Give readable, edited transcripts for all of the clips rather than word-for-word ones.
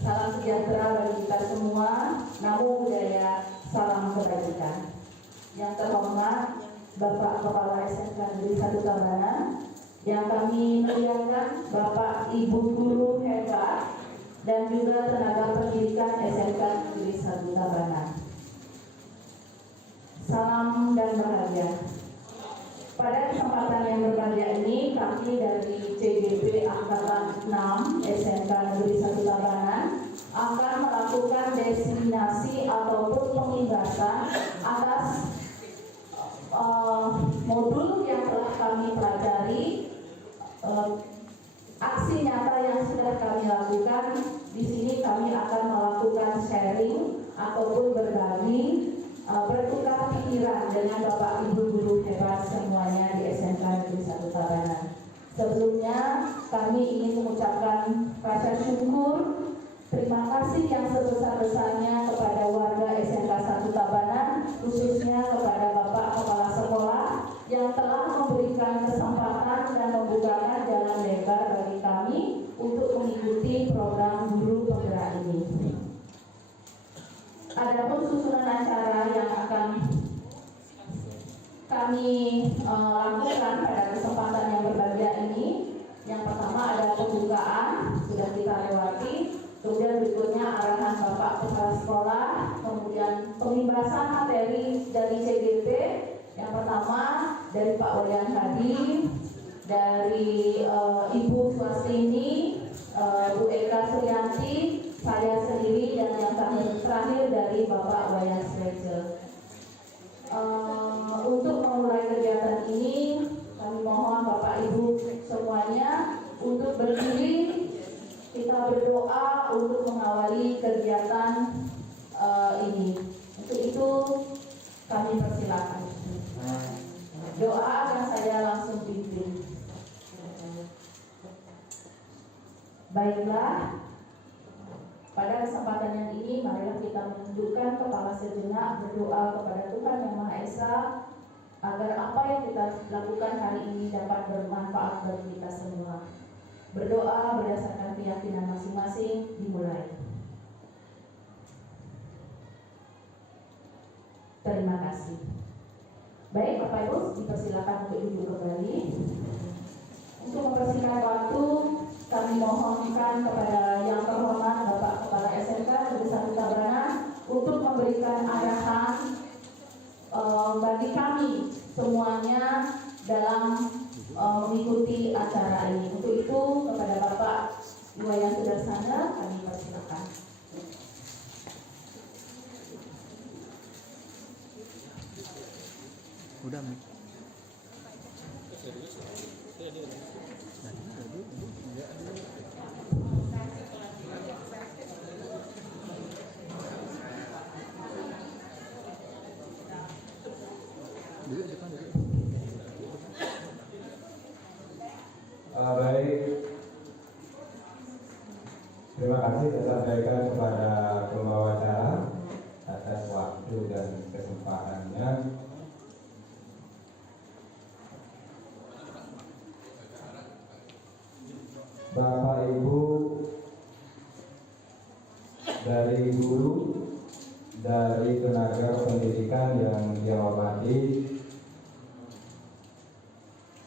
Salam sejahtera bagi kita semua, namo buddhaya, salam kebajikan. Yang terhormat Bapak Kepala SMK Negeri 1 Tabanan, yang kami muliakan Bapak Ibu guru hebat dan juga tenaga pendidikan SMK Negeri 1 Tabanan. Salam dan bahagia. Pada kesempatan yang berbahagia ini, kami dari CGP Angkatan 6 SMK Negeri 1 Tabanan akan melakukan destinasi ataupun pengibasan atas modul yang telah kami pelajari, aksi nyata yang sudah kami lakukan. Di sini kami akan melakukan sharing ataupun berbagi, bertukar pikiran dengan Bapak Ibu guru hebat semuanya di SMK Negeri 1 Tabanan. Sebelumnya kami ingin mengucapkan rasa syukur, terima kasih yang sebesar-besarnya kepada warga SMK 1 Tabanan, khususnya kepada Bapak Kepala Sekolah yang telah memberikan kesempatan dan membukakan jalan lebar bagi kami untuk mengikuti program guru penggerak ini. Adapun susunan acara yang akan kami lakukan pada kesempatan yang berbahagia ini, yang pertama ada pembukaan, sudah kita lewati. Kemudian berikutnya arahan Bapak Kepala Sekolah, kemudian pengibasan materi dari CGP. Yang pertama dari Pak Wayan Hadi, dari Ibu Swastini, Bu Eka Suryanti, saya sendiri, dan yang terakhir dari Bapak Wayan Sreje. Untuk memulai kegiatan ini, kami mohon Bapak Ibu semuanya untuk berdiri. Kita berdoa untuk mengawali kegiatan ini. Untuk itu kami persilakan. Doa akan saya langsung pimpin. Baiklah, pada kesempatan yang ini marilah kita menundukkan kepala sejenak, berdoa kepada Tuhan Yang Maha Esa agar apa yang kita lakukan hari ini dapat bermanfaat bagi kita semua. Berdoa berdasarkan keyakinan masing-masing, dimulai. Terima kasih. Baik Bapak Ibu, dipersilakan untuk duduk kembali. Untuk mempersingkat waktu, kami mohonkan kepada yang terhormat Bapak Kepala SMK Negeri 1 Tabanan untuk memberikan arahan bagi kami semuanya dalam mengikuti acara ini. Untuk itu kepada Bapak Iwayan Sudarsana kami persilakan. Udah Mi. Baik, terima kasih saya sampaikan kepada pembawa acara atas waktu dan kesempatannya. Bapak Ibu dari guru, dari tenaga pendidikan yang dia hormati,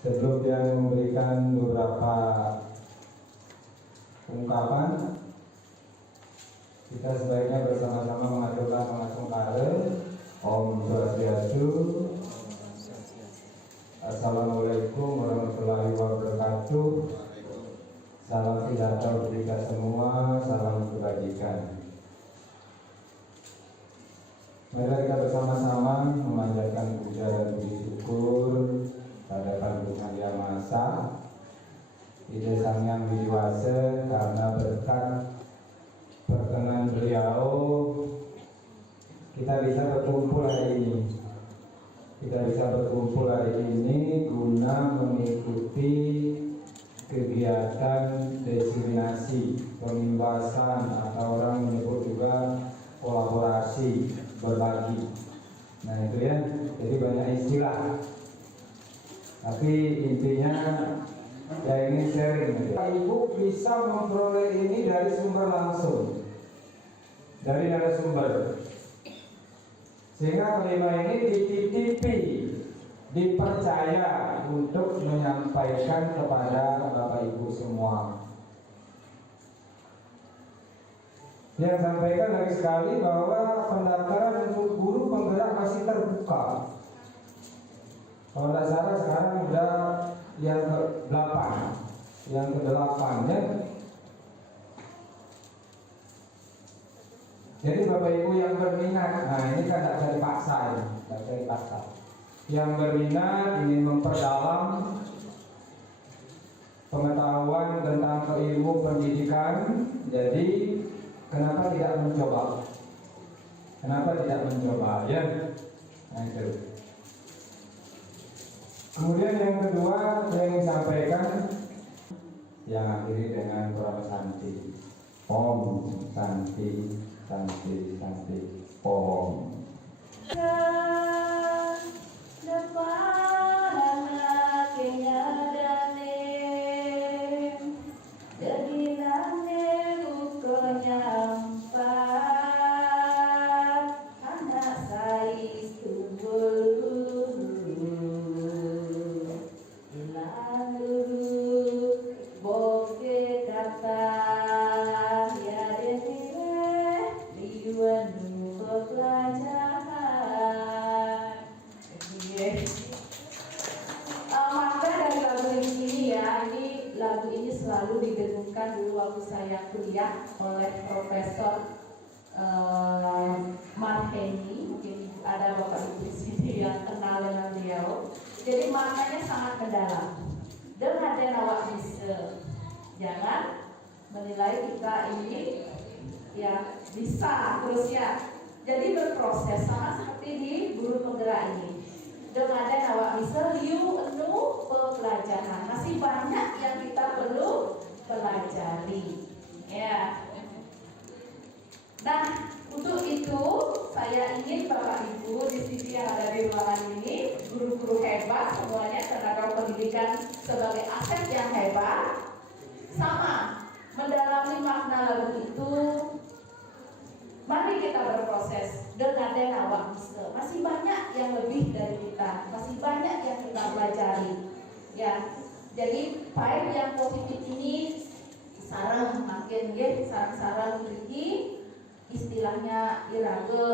sebelum dia memberikan beberapa ungkapan, kita sebaiknya bersama-sama mengaturkan pengasung kare. Om Swastiastu, Assalamualaikum warahmatullahi wabarakatuh. Salam sejahtera untuk kita semua, salam kebajikan. Mari kita bersama-sama memanjatkan puja dan puji syukur pada Tuhan Yang Maha Esa, Ide Sang Hyang Widiwase, karena berkat perkenan beliau kita bisa berkumpul hari ini. Kita bisa berkumpul hari ini guna mengikuti kegiatan diseminasi, pemimbasan, atau orang menyebut juga kolaborasi, berbagi. Nah itu ya, jadi banyak istilah. Tapi intinya ya ini sharing. Ibu bisa memperoleh ini dari sumber langsung, dari narasumber. Sehingga kelima ini dititipi, dipercaya untuk menyampaikan kepada Bapak Ibu semua. Yang sampaikan lagi sekali bahwa pendaftaran untuk guru penggerak masih terbuka. Kalau tidak salah sekarang sudah yang ke-8, yang ke-8 ya. Jadi Bapak Ibu yang berminat, nah ini kan tidak bisa dipaksa ya, tidak bisa dipaksa. Yang berminat ingin memperdalam pengetahuan tentang ilmu pendidikan, jadi kenapa tidak mencoba? Kenapa tidak mencoba ya? Nah itu. Kemudian yang kedua yang disampaikan, yang akhiri dengan Prama Santi, Om Santi. Santi, Santi, Om. Selalu didengungkan dulu waktu saya kuliah oleh Profesor Marheni. Mungkin ada Bapak Ibu di sini yang kenal dengan beliau. Jadi maknanya sangat mendalam. Dengan awak bisa, jangan menilai kita ini ya bisa terus ya. Jadi berproses sama seperti di guru penggerak ini. Dengan awak bisa liu enu pelajaran, masih banyak yang kita perlu pelajari ya. Nah untuk itu saya ingin Bapak Ibu di sini yang ada di ruangan ini, guru-guru hebat semuanya, tenaga pendidikan sebagai aset yang hebat, sama mendalami makna lagu itu. Mari kita berproses dengan awak bisa. Masih banyak yang lebih dari kita, masih banyak yang kita pelajari. Ya, jadi vibe yang positif ini sarang makin ya, sarang-sarang memiliki istilahnya irage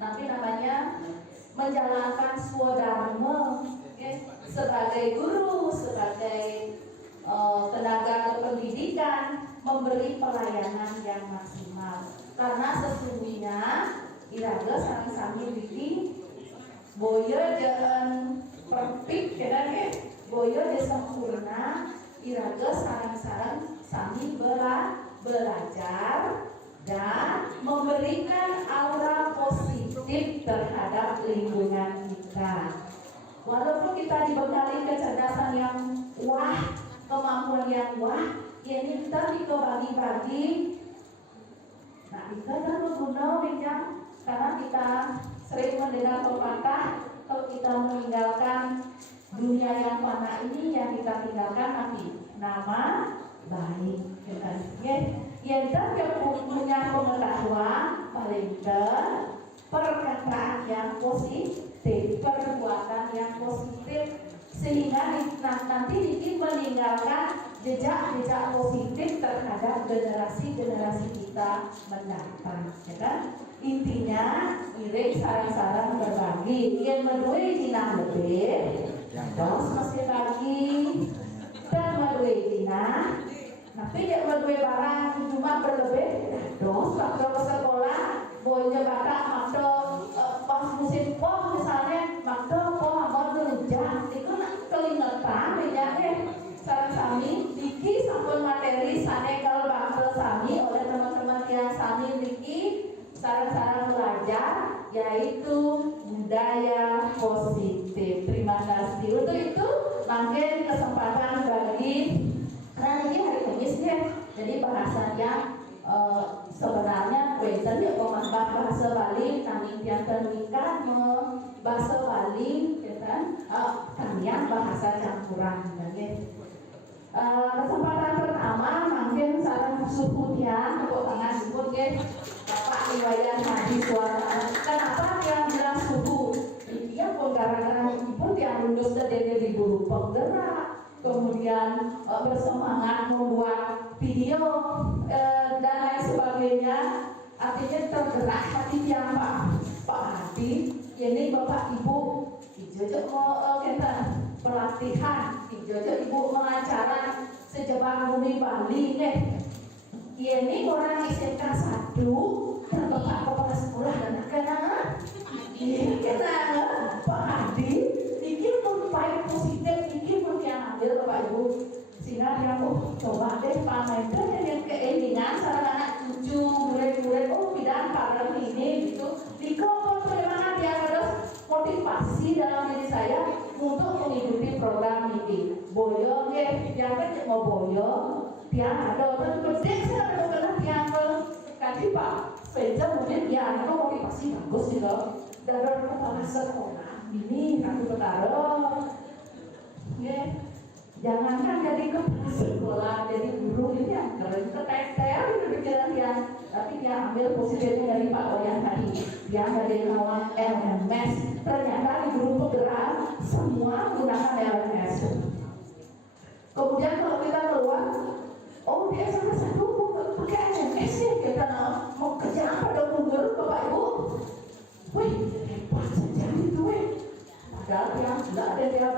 nanti namanya menjalankan swadharma ya, sebagai guru, sebagai tenaga pendidikan, memberi pelayanan yang maksimal. Karena sesungguhnya iraga sami-sami bikin boyo jangan perfect ya, boyo de sempurna, iraga sarang-sarang sami belajar dan memberikan aura positif terhadap lingkungan kita. Walaupun kita dibekali kecerdasan yang wah, kemampuan yang wah, ya ini kita bagi-bagi. Nah, kita kan berguna minyak karena kita sering mendengar pepatah, kalau kita meninggalkan dunia yang fana ini, yang kita tinggalkan nanti nama baik. Ya kita punya pengetahuan paling perkataan yang positif, perbuatan yang positif, sehingga nanti ingin meninggalkan jejak-jejak positif terhadap generasi-generasi kita mendatang, ya kan? Intinya iring sarang-sarang berbagi yang medue jinah lebih dos masih lagi dan medue jinah tapi dia medue barang cuma berlebih dos waktu ke sekolah boynya batak makdo pas musim poh misalnya makdo poh amon berujang itu nak kelingetan bejanya sarang sami Diki sampun materi sane kalau bakal sami oleh teman-teman yang sami Diki sarang-sarang belajar yaitu budaya positif. Terima kasih untuk itu makin kesempatan bagi karena ini hari Kamis ya jadi bahasanya sebenarnya wezen ya bahasa Bali kami tiang nikah bahasa Bali ya kan kalian bahasa campuran ya. Kesempatan pertama mungkin sarang suhunya untuk tangan sebut ya Bapak Iwayan Hadi Suara. Kenapa yang bilang suhu? Dia pun gara-gara ibu yang lulus dari di guru penggerak kemudian bersemangat membuat video dan lain sebagainya artinya tergerak hati yang Pak Hadi ini Bapak Ibu dijajak mau kita pelatihan dijajak Ibu pengacara sejabar bumi Bali nih ini orang SMK 1 terbapak kepala sekolah dan anak-anak ini kita Pak Hadi ini pun baik positif ini pun yang ambil Bapak Ibu sehingga dia coba deh pamer dan keinginan sarang anak cucu murid-murid bidang program ini gitu dikopot bagaimana dia harus motivasi dalam diri saya untuk mengikuti program ini boyo dia kan mau boyo dia ada orang gede saya ada pernah dia kasih Pak Spencer mungkin dia ada motivasi bagus gitu dari kepala sekolah ini aku bertaruh ya jangankan jadi kepala sekolah jadi guru ini yang keren keteter itu pikiran dia tapi dia ambil positifnya dari Pak Wayan tadi dia dari lawan LMS ternyata di guru penggerak semua menggunakan LMS kemudian kalau kita keluar dia salah satu pakai LMS ya kita mau kerja apa dong mundur Bapak Ibu wih hebat saja itu padahal yang sudah ada dia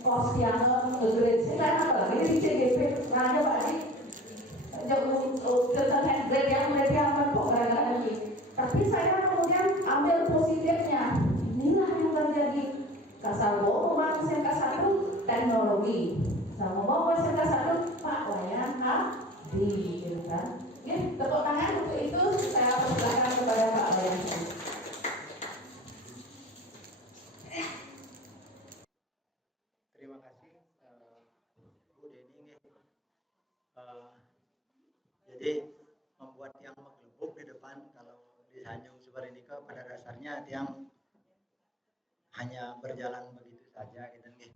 pos yang grade saya apa lagi di CGP nanya Pak Di tentang grade yang mereka aman kok gara-gara lagi tapi saya kemudian ambil positifnya inilah yang terjadi Kasarbo memang SMK 1 teknologi sama mau SMK 1 Pak Wayan Hadi gitu kan ya tepuk tangan untuk itu saya persilakan kepada Pak Wayan Hadi. Terima kasih Bu Deni. Jadi membuat tiang menggelembung di depan kalau di Tanjung Subarenika pada dasarnya tiang hanya berjalan begitu saja gitu nih.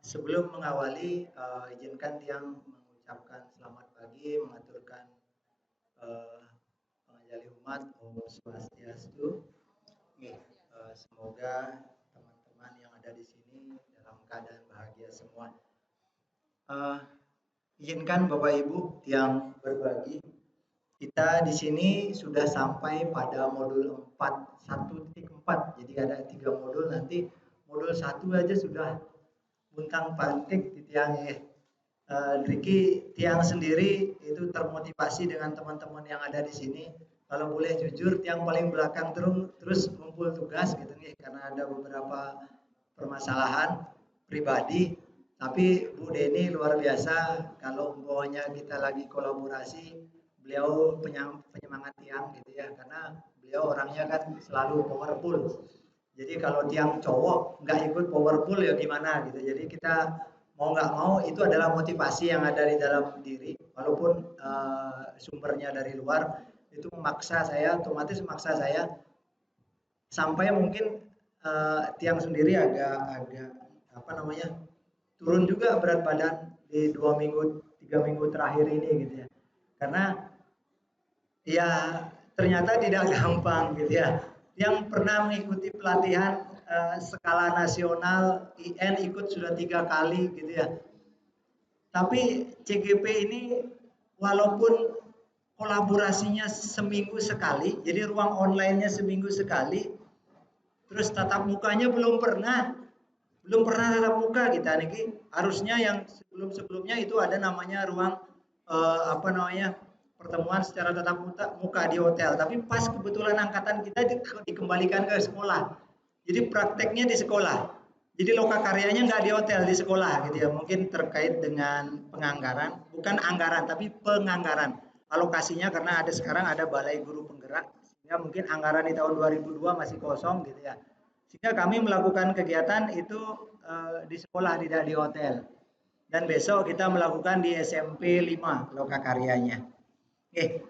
Sebelum mengawali izinkan tiang mengucapkan selamat pagi, mengaturkan pengajali umat Om Swastiastu. Semoga teman-teman yang ada di sini dalam keadaan bahagia semua. Izinkan Bapak Ibu yang berbagi. Kita di sini sudah sampai pada modul 1.4. Jadi ada 3 modul nanti. Modul 1 aja sudah buntang pantik di tiangnya. Riki tiang sendiri itu termotivasi dengan teman-teman yang ada di sini. Kalau boleh jujur, tiang paling belakang terus ngumpul tugas gitu nih karena ada beberapa permasalahan pribadi. Tapi Bu Deni luar biasa kalau umpamanya kita lagi kolaborasi, beliau penyemangat tiang gitu ya karena beliau orangnya kan selalu powerful. Jadi kalau tiang cowok nggak ikut powerful ya gimana gitu. Jadi kita mau nggak mau itu adalah motivasi yang ada di dalam diri walaupun sumbernya dari luar itu otomatis memaksa saya sampai mungkin tiang sendiri agak apa namanya turun juga berat badan di 2 minggu 3 minggu terakhir ini gitu ya karena ya ternyata tidak gampang gitu ya yang pernah mengikuti pelatihan skala nasional IN ikut sudah 3 kali gitu ya Tapi CGP ini walaupun kolaborasinya seminggu sekali, jadi ruang online-nya seminggu sekali, terus tatap mukanya belum pernah tatap muka kita nih. Harusnya yang sebelum-sebelumnya itu ada namanya ruang apa namanya pertemuan secara tatap muka di hotel. Tapi pas kebetulan angkatan kita dikembalikan ke sekolah, jadi prakteknya di sekolah. Jadi loka karyanya nggak di hotel, di sekolah gitu ya. Mungkin terkait dengan penganggaran, bukan anggaran tapi penganggaran. Alokasinya karena sekarang ada balai guru penggerak, sehingga mungkin anggaran di tahun 2002 masih kosong gitu ya. Sehingga kami melakukan kegiatan itu di sekolah, tidak di hotel. Dan besok kita melakukan di SMP 5 loka karyanya. Oke,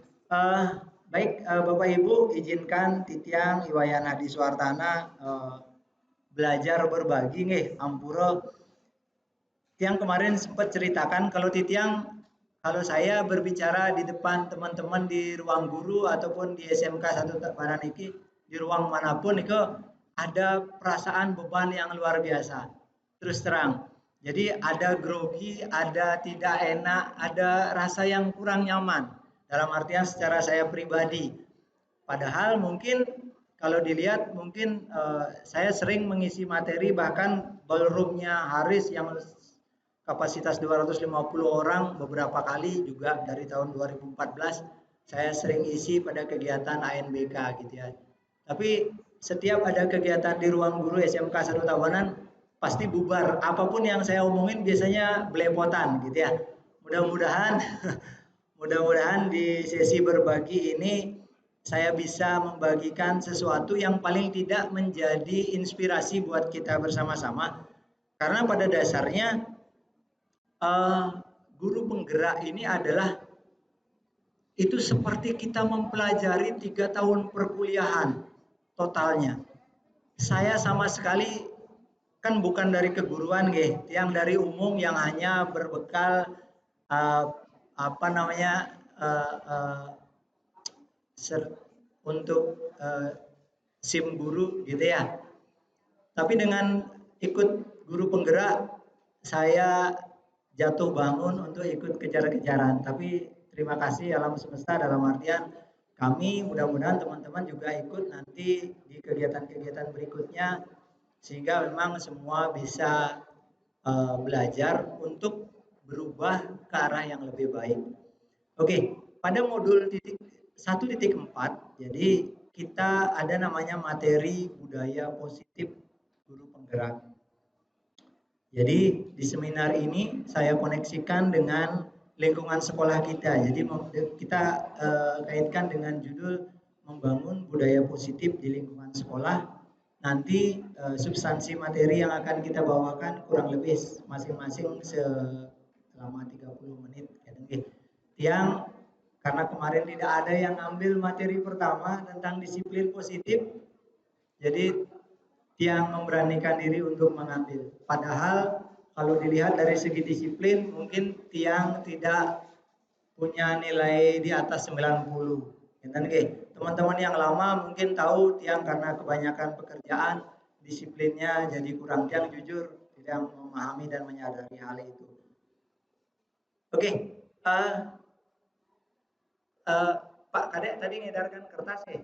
baik Bapak Ibu, izinkan Titiang Iwayana di Suartana belajar berbagi nih Ampuro. Tiang kemarin sempat ceritakan kalau Titiang, kalau saya berbicara di depan teman-teman di ruang guru ataupun di SMK 1 Baraniki, di ruang manapun itu ada perasaan beban yang luar biasa. Terus terang. Jadi ada grogi, ada tidak enak, ada rasa yang kurang nyaman. Dalam artian secara saya pribadi. Padahal mungkin kalau dilihat mungkin saya sering mengisi materi, bahkan ballroomnya Haris yang kapasitas 250 orang beberapa kali juga dari tahun 2014 saya sering isi pada kegiatan ANBK gitu ya. Tapi setiap ada kegiatan di ruang guru SMK 1 Tabanan pasti bubar. Apapun yang saya omongin biasanya belepotan gitu ya. Mudah-mudahan mudah-mudahan di sesi berbagi ini saya bisa membagikan sesuatu yang paling tidak menjadi inspirasi buat kita bersama-sama. Karena pada dasarnya guru penggerak ini adalah itu seperti kita mempelajari 3 tahun perkuliahan totalnya. Saya sama sekali kan bukan dari keguruan yang dari umum yang hanya berbekal apa namanya untuk SIM guru gitu ya. Tapi dengan ikut guru penggerak saya jatuh bangun untuk ikut kejar-kejaran. Tapi terima kasih alam semesta dalam artian kami mudah-mudahan teman-teman juga ikut nanti di kegiatan-kegiatan berikutnya sehingga memang semua bisa belajar untuk berubah ke arah yang lebih baik. Oke, pada modul 1.4 jadi kita ada namanya materi budaya positif guru penggerak. Jadi di seminar ini saya koneksikan dengan lingkungan sekolah kita. Jadi kita kaitkan dengan judul membangun budaya positif di lingkungan sekolah. Nanti substansi materi yang akan kita bawakan kurang lebih masing-masing selama 30 menit. Yang karena kemarin tidak ada yang ambil materi pertama tentang disiplin positif, jadi Tiang memberanikan diri untuk mengambil. Padahal kalau dilihat dari segi disiplin, mungkin Tiang tidak punya nilai di atas 90. Teman-teman yang lama mungkin tahu Tiang karena kebanyakan pekerjaan, disiplinnya jadi kurang. Tiang jujur tidak memahami dan menyadari hal itu. Oke, Pak Kadek tadi ngedarkan kertas ya?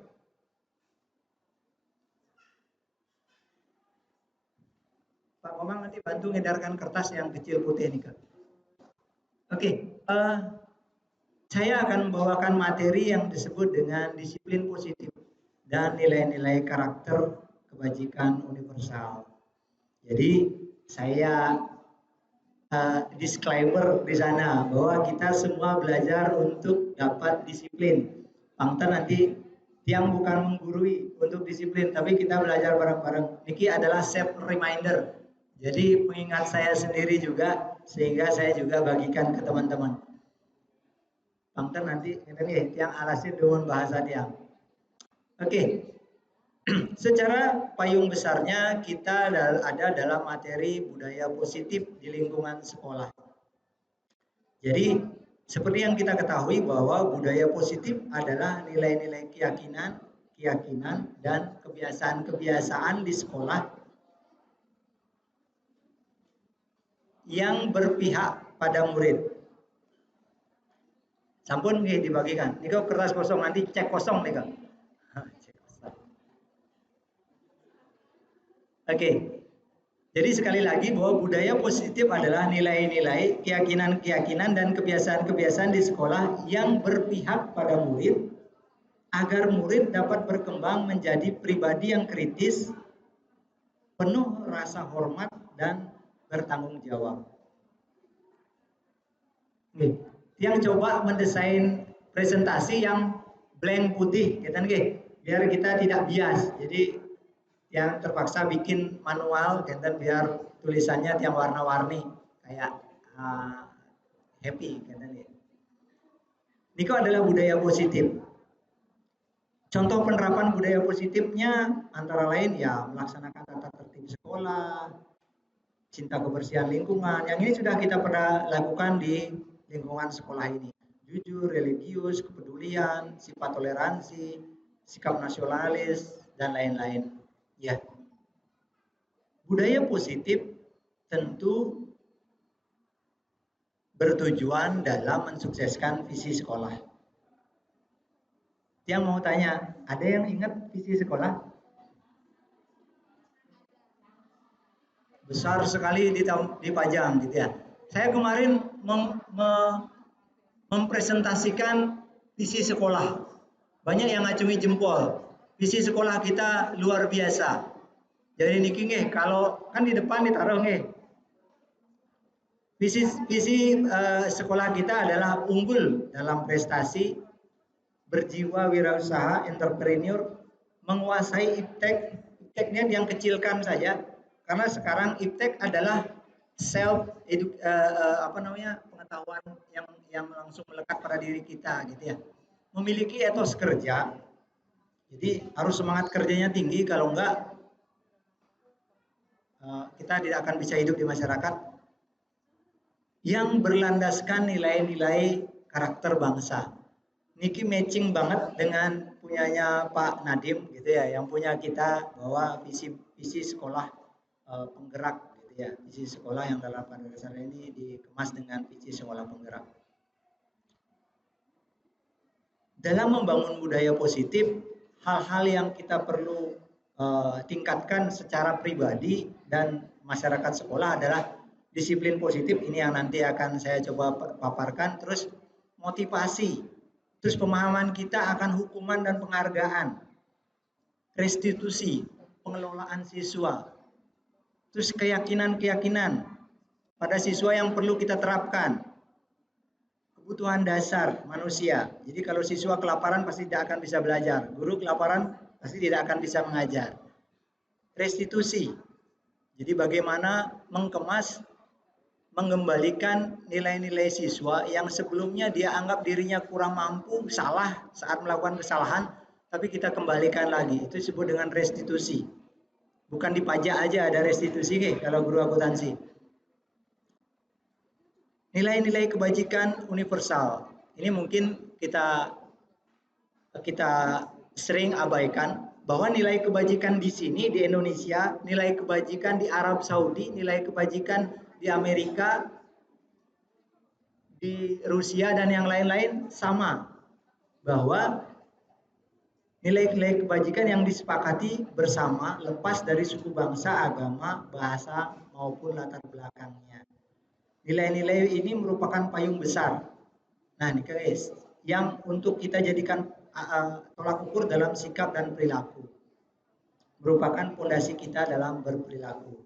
Pak Komang nanti bantu ngedarkan kertas yang kecil putih nih Kak. Oke, saya akan membawakan materi yang disebut dengan disiplin positif dan nilai-nilai karakter kebajikan universal. Jadi saya disclaimer di sana bahwa kita semua belajar untuk dapat disiplin. Pangta nanti yang bukan menggurui untuk disiplin, tapi kita belajar bareng-bareng. Niki adalah self reminder. Jadi pengingat saya sendiri juga, sehingga saya juga bagikan ke teman-teman. Pangta nanti yang alasin dengan bahasa Tiang. Oke. Secara payung besarnya kita ada dalam materi budaya positif di lingkungan sekolah. Jadi seperti yang kita ketahui bahwa budaya positif adalah nilai-nilai keyakinan dan kebiasaan-kebiasaan di sekolah yang berpihak pada murid. Sampun nggih dibagikan. Nika kertas kosong nanti cek kosong nika. Cek kosong. Oke. Jadi sekali lagi bahwa budaya positif adalah nilai-nilai, keyakinan-keyakinan dan kebiasaan-kebiasaan di sekolah yang berpihak pada murid agar murid dapat berkembang menjadi pribadi yang kritis, penuh rasa hormat dan bertanggung jawab. Oke. Yang coba mendesain presentasi yang blank putih, gitu kan, biar kita tidak bias. Jadi yang terpaksa bikin manual, gitu, biar tulisannya yang warna-warni kayak happy, gitu. Ini adalah budaya positif. Contoh penerapan budaya positifnya antara lain ya melaksanakan tata tertib sekolah, cinta kebersihan lingkungan. Yang ini sudah kita pernah lakukan di lingkungan sekolah ini. Jujur, religius, kepedulian, sifat toleransi, sikap nasionalis, dan lain-lain. Ya. Budaya positif tentu bertujuan dalam mensukseskan visi sekolah. Yang mau tanya, ada yang ingat visi sekolah? Besar sekali dipajang, gitu ya. Saya kemarin mempresentasikan visi sekolah. Banyak yang ngacungi jempol. Visi sekolah kita luar biasa. Jadi niki nggih, kalau kan di depan ditaruh nggih. Visi sekolah kita adalah unggul dalam prestasi, berjiwa wirausaha, entrepreneur, menguasai iptek. Ipteknya yang kecilkan saja, karena sekarang iptek adalah pengetahuan yang langsung melekat pada diri kita, gitu ya. Memiliki etos kerja, jadi harus semangat kerjanya tinggi, kalau enggak kita tidak akan bisa hidup di masyarakat yang berlandaskan nilai-nilai karakter bangsa. Niki matching banget dengan punyanya Pak Nadiem, gitu ya, yang punya kita bahwa visi sekolah penggerak, gitu ya, visi sekolah yang dalam pada dasarnya ini dikemas dengan visi sekolah penggerak. Dalam membangun budaya positif, hal-hal yang kita perlu tingkatkan secara pribadi dan masyarakat sekolah adalah disiplin positif, ini yang nanti akan saya coba paparkan, terus motivasi, terus pemahaman kita akan hukuman dan penghargaan, restitusi, pengelolaan siswa, terus keyakinan-keyakinan pada siswa yang perlu kita terapkan, kebutuhan dasar manusia. Jadi kalau siswa kelaparan pasti tidak akan bisa belajar, guru kelaparan pasti tidak akan bisa mengajar. Restitusi, jadi bagaimana mengembalikan nilai-nilai siswa yang sebelumnya dia anggap dirinya kurang mampu, salah saat melakukan kesalahan, tapi kita kembalikan lagi. Itu disebut dengan restitusi. Bukan dipajak aja ada restitusi kalau guru akuntansi. Nilai-nilai kebajikan universal. Ini mungkin kita sering abaikan, bahwa nilai kebajikan di sini di Indonesia, nilai kebajikan di Arab Saudi, nilai kebajikan di Amerika, di Rusia dan yang lain-lain sama, bahwa nilai-nilai kebajikan yang disepakati bersama lepas dari suku bangsa, agama, bahasa maupun latar belakangnya. Nilai-nilai ini merupakan payung besar. Nah, nih guys, yang untuk kita jadikan tolak ukur dalam sikap dan perilaku, merupakan fondasi kita dalam berperilaku.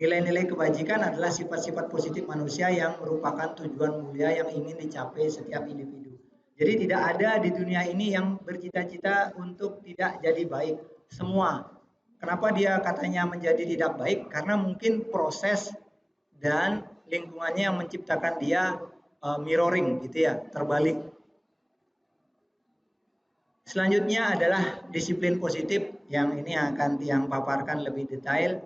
Nilai-nilai kebajikan adalah sifat-sifat positif manusia yang merupakan tujuan mulia yang ingin dicapai setiap individu. Jadi tidak ada di dunia ini yang bercita-cita untuk tidak jadi baik. Semua. Kenapa dia katanya menjadi tidak baik? Karena mungkin proses dan lingkungannya yang menciptakan dia mirroring, gitu ya, terbalik. Selanjutnya adalah disiplin positif, yang ini akan Tiang paparkan lebih detail.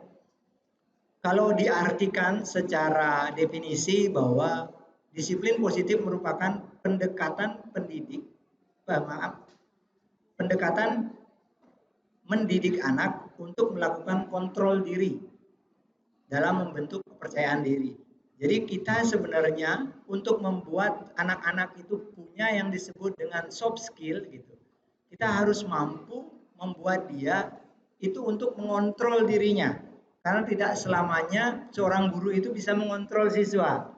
Kalau diartikan secara definisi bahwa disiplin positif merupakan pendekatan mendidik anak untuk melakukan kontrol diri dalam membentuk kepercayaan diri. Jadi kita sebenarnya untuk membuat anak-anak itu punya yang disebut dengan soft skill gitu. Kita harus mampu membuat dia itu untuk mengontrol dirinya. Karena tidak selamanya seorang guru itu bisa mengontrol siswa.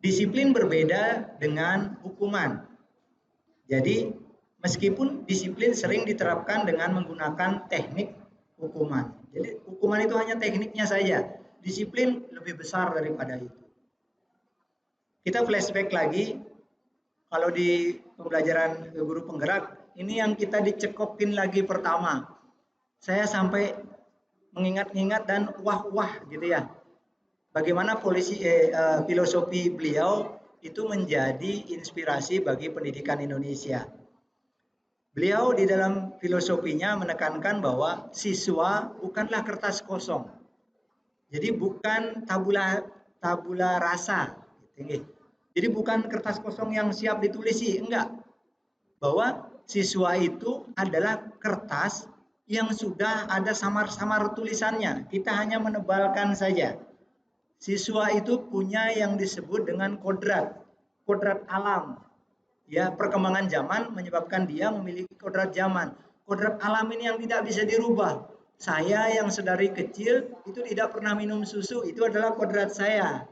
Disiplin berbeda dengan hukuman. Jadi meskipun disiplin sering diterapkan dengan menggunakan teknik hukuman. Jadi hukuman itu hanya tekniknya saja. Disiplin lebih besar daripada itu. Kita flashback lagi, kalau di pembelajaran guru penggerak, ini yang kita dicekokin lagi pertama. Saya sampai mengingat-ingat dan wah-wah gitu ya. Bagaimana filosofi beliau itu menjadi inspirasi bagi pendidikan Indonesia. Beliau di dalam filosofinya menekankan bahwa siswa bukanlah kertas kosong. Jadi bukan tabula rasa. Jadi bukan kertas kosong yang siap ditulisi, enggak. Bahwa siswa itu adalah kertas yang sudah ada samar-samar tulisannya. Kita hanya menebalkan saja. Siswa itu punya yang disebut dengan kodrat alam. Ya, perkembangan zaman menyebabkan dia memiliki kodrat zaman. Kodrat alam ini yang tidak bisa dirubah. Saya yang sedari kecil itu tidak pernah minum susu, itu adalah kodrat saya.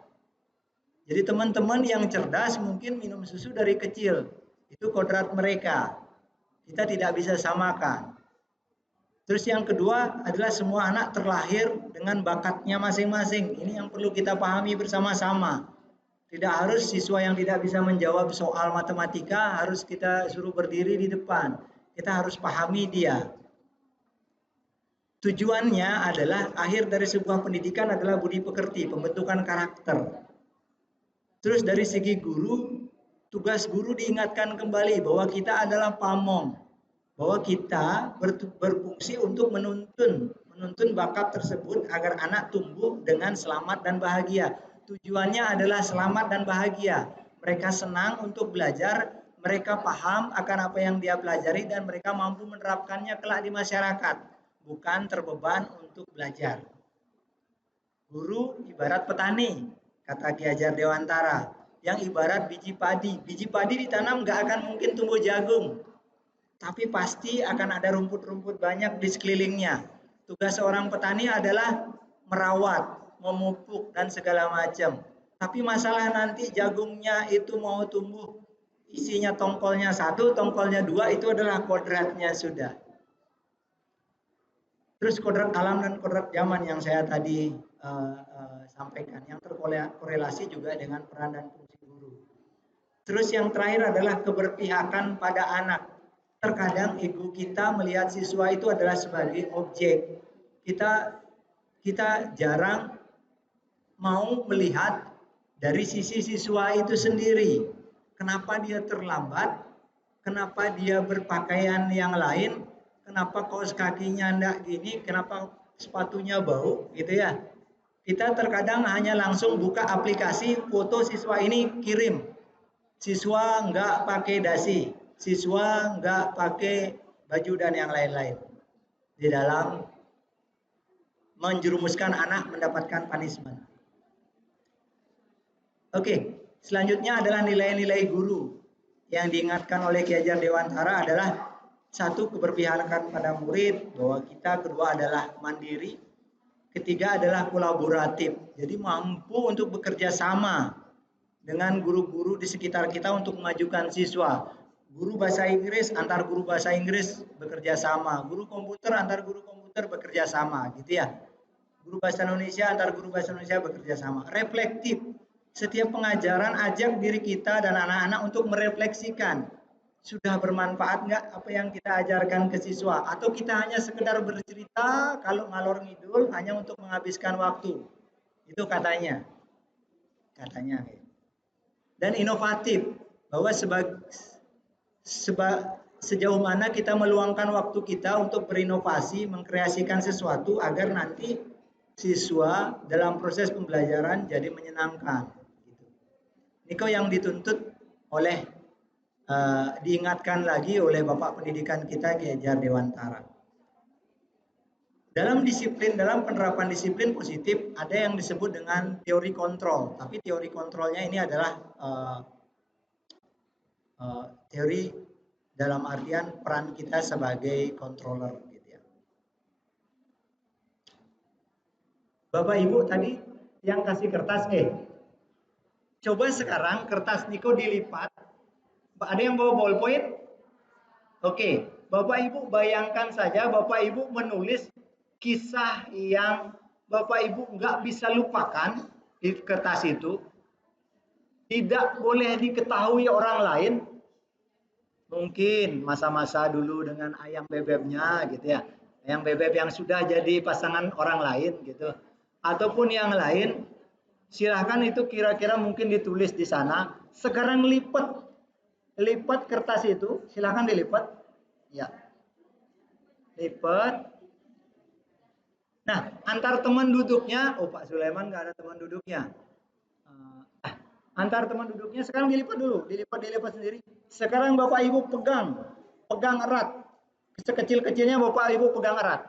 Jadi teman-teman yang cerdas mungkin minum susu dari kecil, itu kodrat mereka. Kita tidak bisa samakan. Terus yang kedua adalah semua anak terlahir dengan bakatnya masing-masing. Ini yang perlu kita pahami bersama-sama. Tidak harus siswa yang tidak bisa menjawab soal matematika harus kita suruh berdiri di depan. Kita harus pahami dia. Tujuannya adalah akhir dari sebuah pendidikan adalah budi pekerti, pembentukan karakter. Terus dari segi guru, tugas guru diingatkan kembali bahwa kita adalah pamong. Bahwa kita berfungsi untuk menuntun bakat tersebut agar anak tumbuh dengan selamat dan bahagia. Tujuannya adalah selamat dan bahagia. Mereka senang untuk belajar, mereka paham akan apa yang dia pelajari dan mereka mampu menerapkannya kelak di masyarakat, bukan terbeban untuk belajar. Guru ibarat petani, kata Ki Hajar Dewantara, yang ibarat biji padi. Biji padi ditanam nggak akan mungkin tumbuh jagung, tapi pasti akan ada rumput-rumput banyak di sekelilingnya. Tugas seorang petani adalah merawat, memupuk, dan segala macam. Tapi masalah nanti jagungnya itu mau tumbuh, isinya tongkolnya 1, tongkolnya 2, itu adalah kodratnya sudah. Terus kodrat alam dan kodrat zaman yang saya tadi sampaikan, yang terkorelasi juga dengan peran dan fungsi guru. Terus yang terakhir adalah keberpihakan pada anak. Terkadang ego kita melihat siswa itu adalah sebagai objek. Kita jarang mau melihat dari sisi siswa itu sendiri. Kenapa dia terlambat? Kenapa dia berpakaian yang lain? Kenapa kaos kakinya enggak gini? Kenapa sepatunya bau? Gitu ya. Kita terkadang hanya langsung buka aplikasi, foto siswa ini kirim. Siswa enggak pakai dasi, siswa enggak pakai baju dan yang lain-lain. Di dalam menjerumuskan anak mendapatkan punishment. Oke, selanjutnya adalah nilai-nilai guru. Yang diingatkan oleh Ki Hajar Dewantara adalah satu, keberpihakan pada murid, bahwa kita kedua adalah mandiri, ketiga adalah kolaboratif, jadi mampu untuk bekerja sama dengan guru-guru di sekitar kita untuk memajukan siswa. Guru bahasa Inggris antar guru bahasa Inggris bekerja sama, guru komputer antar guru komputer bekerja sama, gitu ya. Guru bahasa Indonesia antar guru bahasa Indonesia bekerja sama. Reflektif, setiap pengajaran ajak diri kita dan anak-anak untuk merefleksikan, sudah bermanfaat nggak apa yang kita ajarkan ke siswa, atau kita hanya sekedar bercerita kalau ngalor ngidul hanya untuk menghabiskan waktu. Itu katanya. Dan inovatif, bahwa sejauh mana kita meluangkan waktu kita untuk berinovasi, mengkreasikan sesuatu agar nanti siswa dalam proses pembelajaran jadi menyenangkan. Niko yang dituntut oleh diingatkan lagi oleh Bapak Pendidikan kita Ki Hajar Dewantara. dalam penerapan disiplin positif ada yang disebut dengan teori kontrol. Tapi teori kontrolnya ini adalah teori dalam artian peran kita sebagai controller gitu ya. Bapak Ibu tadi yang kasih kertas coba sekarang kertas Niko dilipat. Ada yang bawa ballpoint? Oke, Bapak Ibu bayangkan saja Bapak Ibu menulis kisah yang Bapak Ibu nggak bisa lupakan di kertas itu. Tidak boleh diketahui orang lain. Mungkin masa-masa dulu dengan ayam bebeknya gitu ya. Ayam bebek yang sudah jadi pasangan orang lain gitu. Ataupun yang lain, silahkan itu kira-kira mungkin ditulis di sana. Sekarang lipat kertas itu, silahkan dilipat. Ya. Lipat. Nah, antar teman duduknya, oh Pak Sulaiman nggak ada teman duduknya. Antar teman duduknya sekarang dilipat dulu, dilipat sendiri. Sekarang Bapak Ibu pegang erat. Sekecil-kecilnya Bapak Ibu pegang erat.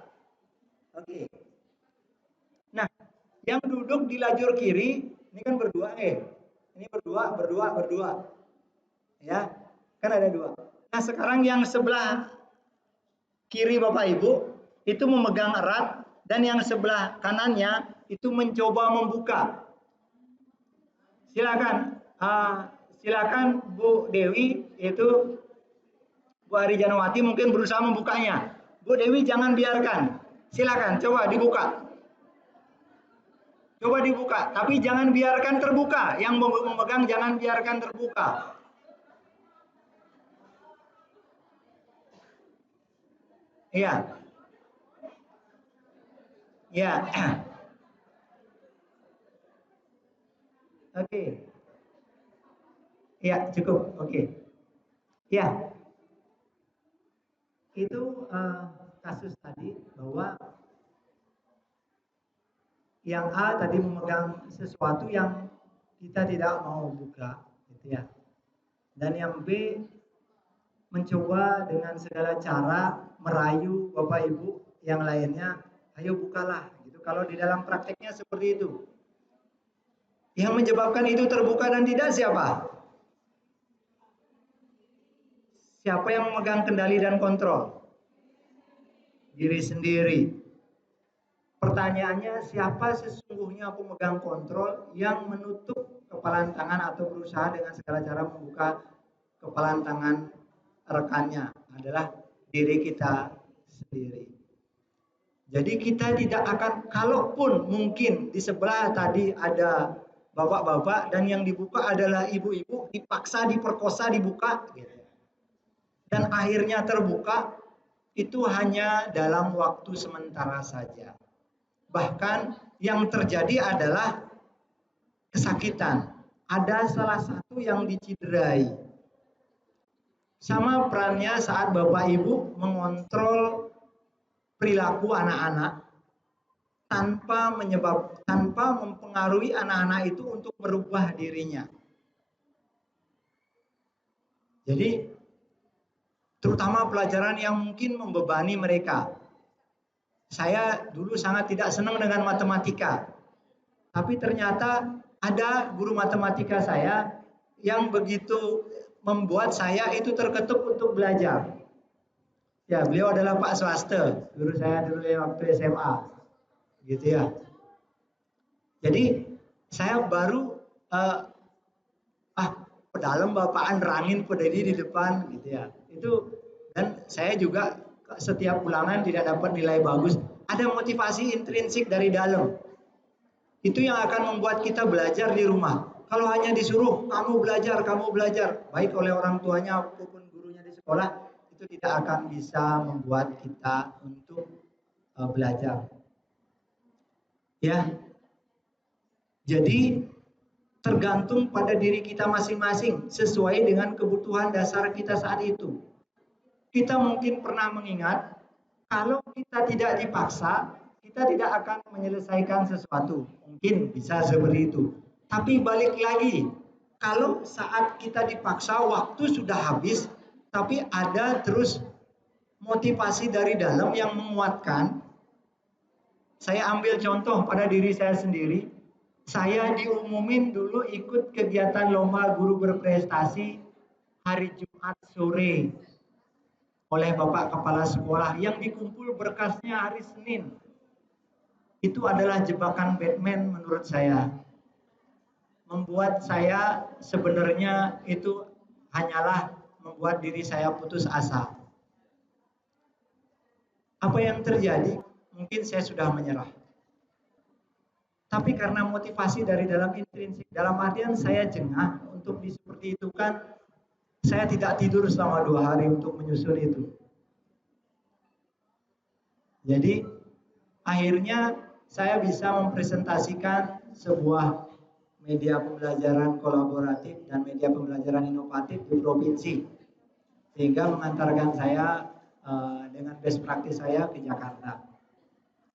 Oke. Nah, yang duduk di lajur kiri, ini kan berdua Ini berdua. Ya, kan ada dua. Nah, sekarang yang sebelah kiri Bapak Ibu itu memegang erat dan yang sebelah kanannya itu mencoba membuka. Silakan Bu Dewi, itu Bu Ari Janowati mungkin berusaha membukanya. Bu Dewi jangan biarkan. Silakan coba dibuka. Tapi jangan biarkan terbuka. Yang memegang jangan biarkan terbuka. Iya. Ya. Oke. Ya, cukup. Oke. Ya. Itu kasus tadi bahwa yang A tadi memegang sesuatu yang kita tidak mau buka, gitu ya. Dan yang B mencoba dengan segala cara merayu Bapak Ibu yang lainnya, ayo bukalah, gitu. Kalau di dalam prakteknya seperti itu. Yang menyebabkan itu terbuka dan tidak siapa? Siapa yang memegang kendali dan kontrol? Diri sendiri. Pertanyaannya, siapa sesungguhnya pemegang kontrol yang menutup kepalan tangan atau berusaha dengan segala cara membuka kepalan tangan rekannya? Adalah diri kita sendiri. Jadi kita tidak akan, kalaupun mungkin di sebelah tadi ada bapak-bapak dan yang dibuka adalah ibu-ibu, dipaksa, diperkosa, dibuka, gitu. Dan akhirnya terbuka, itu hanya dalam waktu sementara saja. Bahkan yang terjadi adalah kesakitan. Ada salah satu yang dicederai. Sama perannya saat Bapak Ibu mengontrol perilaku anak-anak tanpa mempengaruhi anak-anak itu untuk merubah dirinya. Jadi terutama pelajaran yang mungkin membebani mereka. Saya dulu sangat tidak senang dengan matematika. Tapi ternyata ada guru matematika saya yang begitu membuat saya itu terketuk untuk belajar. Ya, beliau adalah Pak Swaste, guru saya dulu waktu SMA. Gitu ya. Jadi saya baru pedalem bapaan rangin pededi di depan gitu ya. Itu, dan saya juga setiap ulangan tidak dapat nilai bagus. Ada motivasi intrinsik dari dalam. Itu yang akan membuat kita belajar di rumah. Kalau hanya disuruh kamu belajar, baik oleh orang tuanya maupun gurunya di sekolah, itu tidak akan bisa membuat kita untuk belajar. Ya. Jadi tergantung pada diri kita masing-masing sesuai dengan kebutuhan dasar kita saat itu. Kita mungkin pernah mengingat, kalau kita tidak dipaksa, kita tidak akan menyelesaikan sesuatu. Mungkin bisa seperti itu. Tapi balik lagi, kalau saat kita dipaksa, waktu sudah habis, tapi ada terus motivasi dari dalam yang menguatkan, Saya ambil contoh pada diri saya sendiri. Saya diumumin dulu ikut kegiatan lomba guru berprestasi hari Jumat sore oleh Bapak Kepala Sekolah yang dikumpul berkasnya hari Senin. Itu adalah jebakan Batman menurut saya. Membuat saya sebenarnya itu hanyalah membuat diri saya putus asa. Apa yang terjadi? Mungkin saya sudah menyerah. Tapi karena motivasi dari dalam intrinsik, dalam artian saya jengah untuk seperti itu kan, saya tidak tidur selama 2 hari untuk menyusun itu. Jadi akhirnya saya bisa mempresentasikan sebuah media pembelajaran kolaboratif dan media pembelajaran inovatif di provinsi, sehingga mengantarkan saya dengan best practice saya ke Jakarta.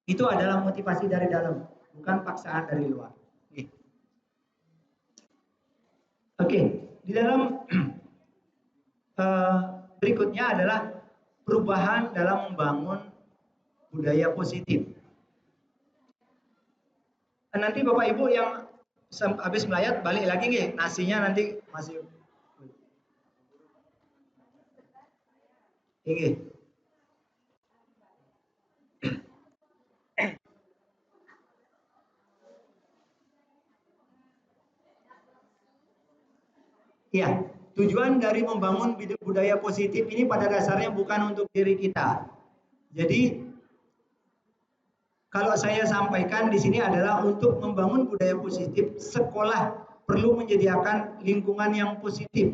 Itu adalah motivasi dari dalam, bukan paksaan dari luar. Oke, di dalam berikutnya adalah perubahan dalam membangun budaya positif. Nanti Bapak Ibu yang habis melayat balik lagi nih, nasinya nanti masih ini. Ya, tujuan dari membangun budaya positif ini pada dasarnya bukan untuk diri kita. Jadi kalau saya sampaikan di sini adalah untuk membangun budaya positif, sekolah perlu menyediakan lingkungan yang positif.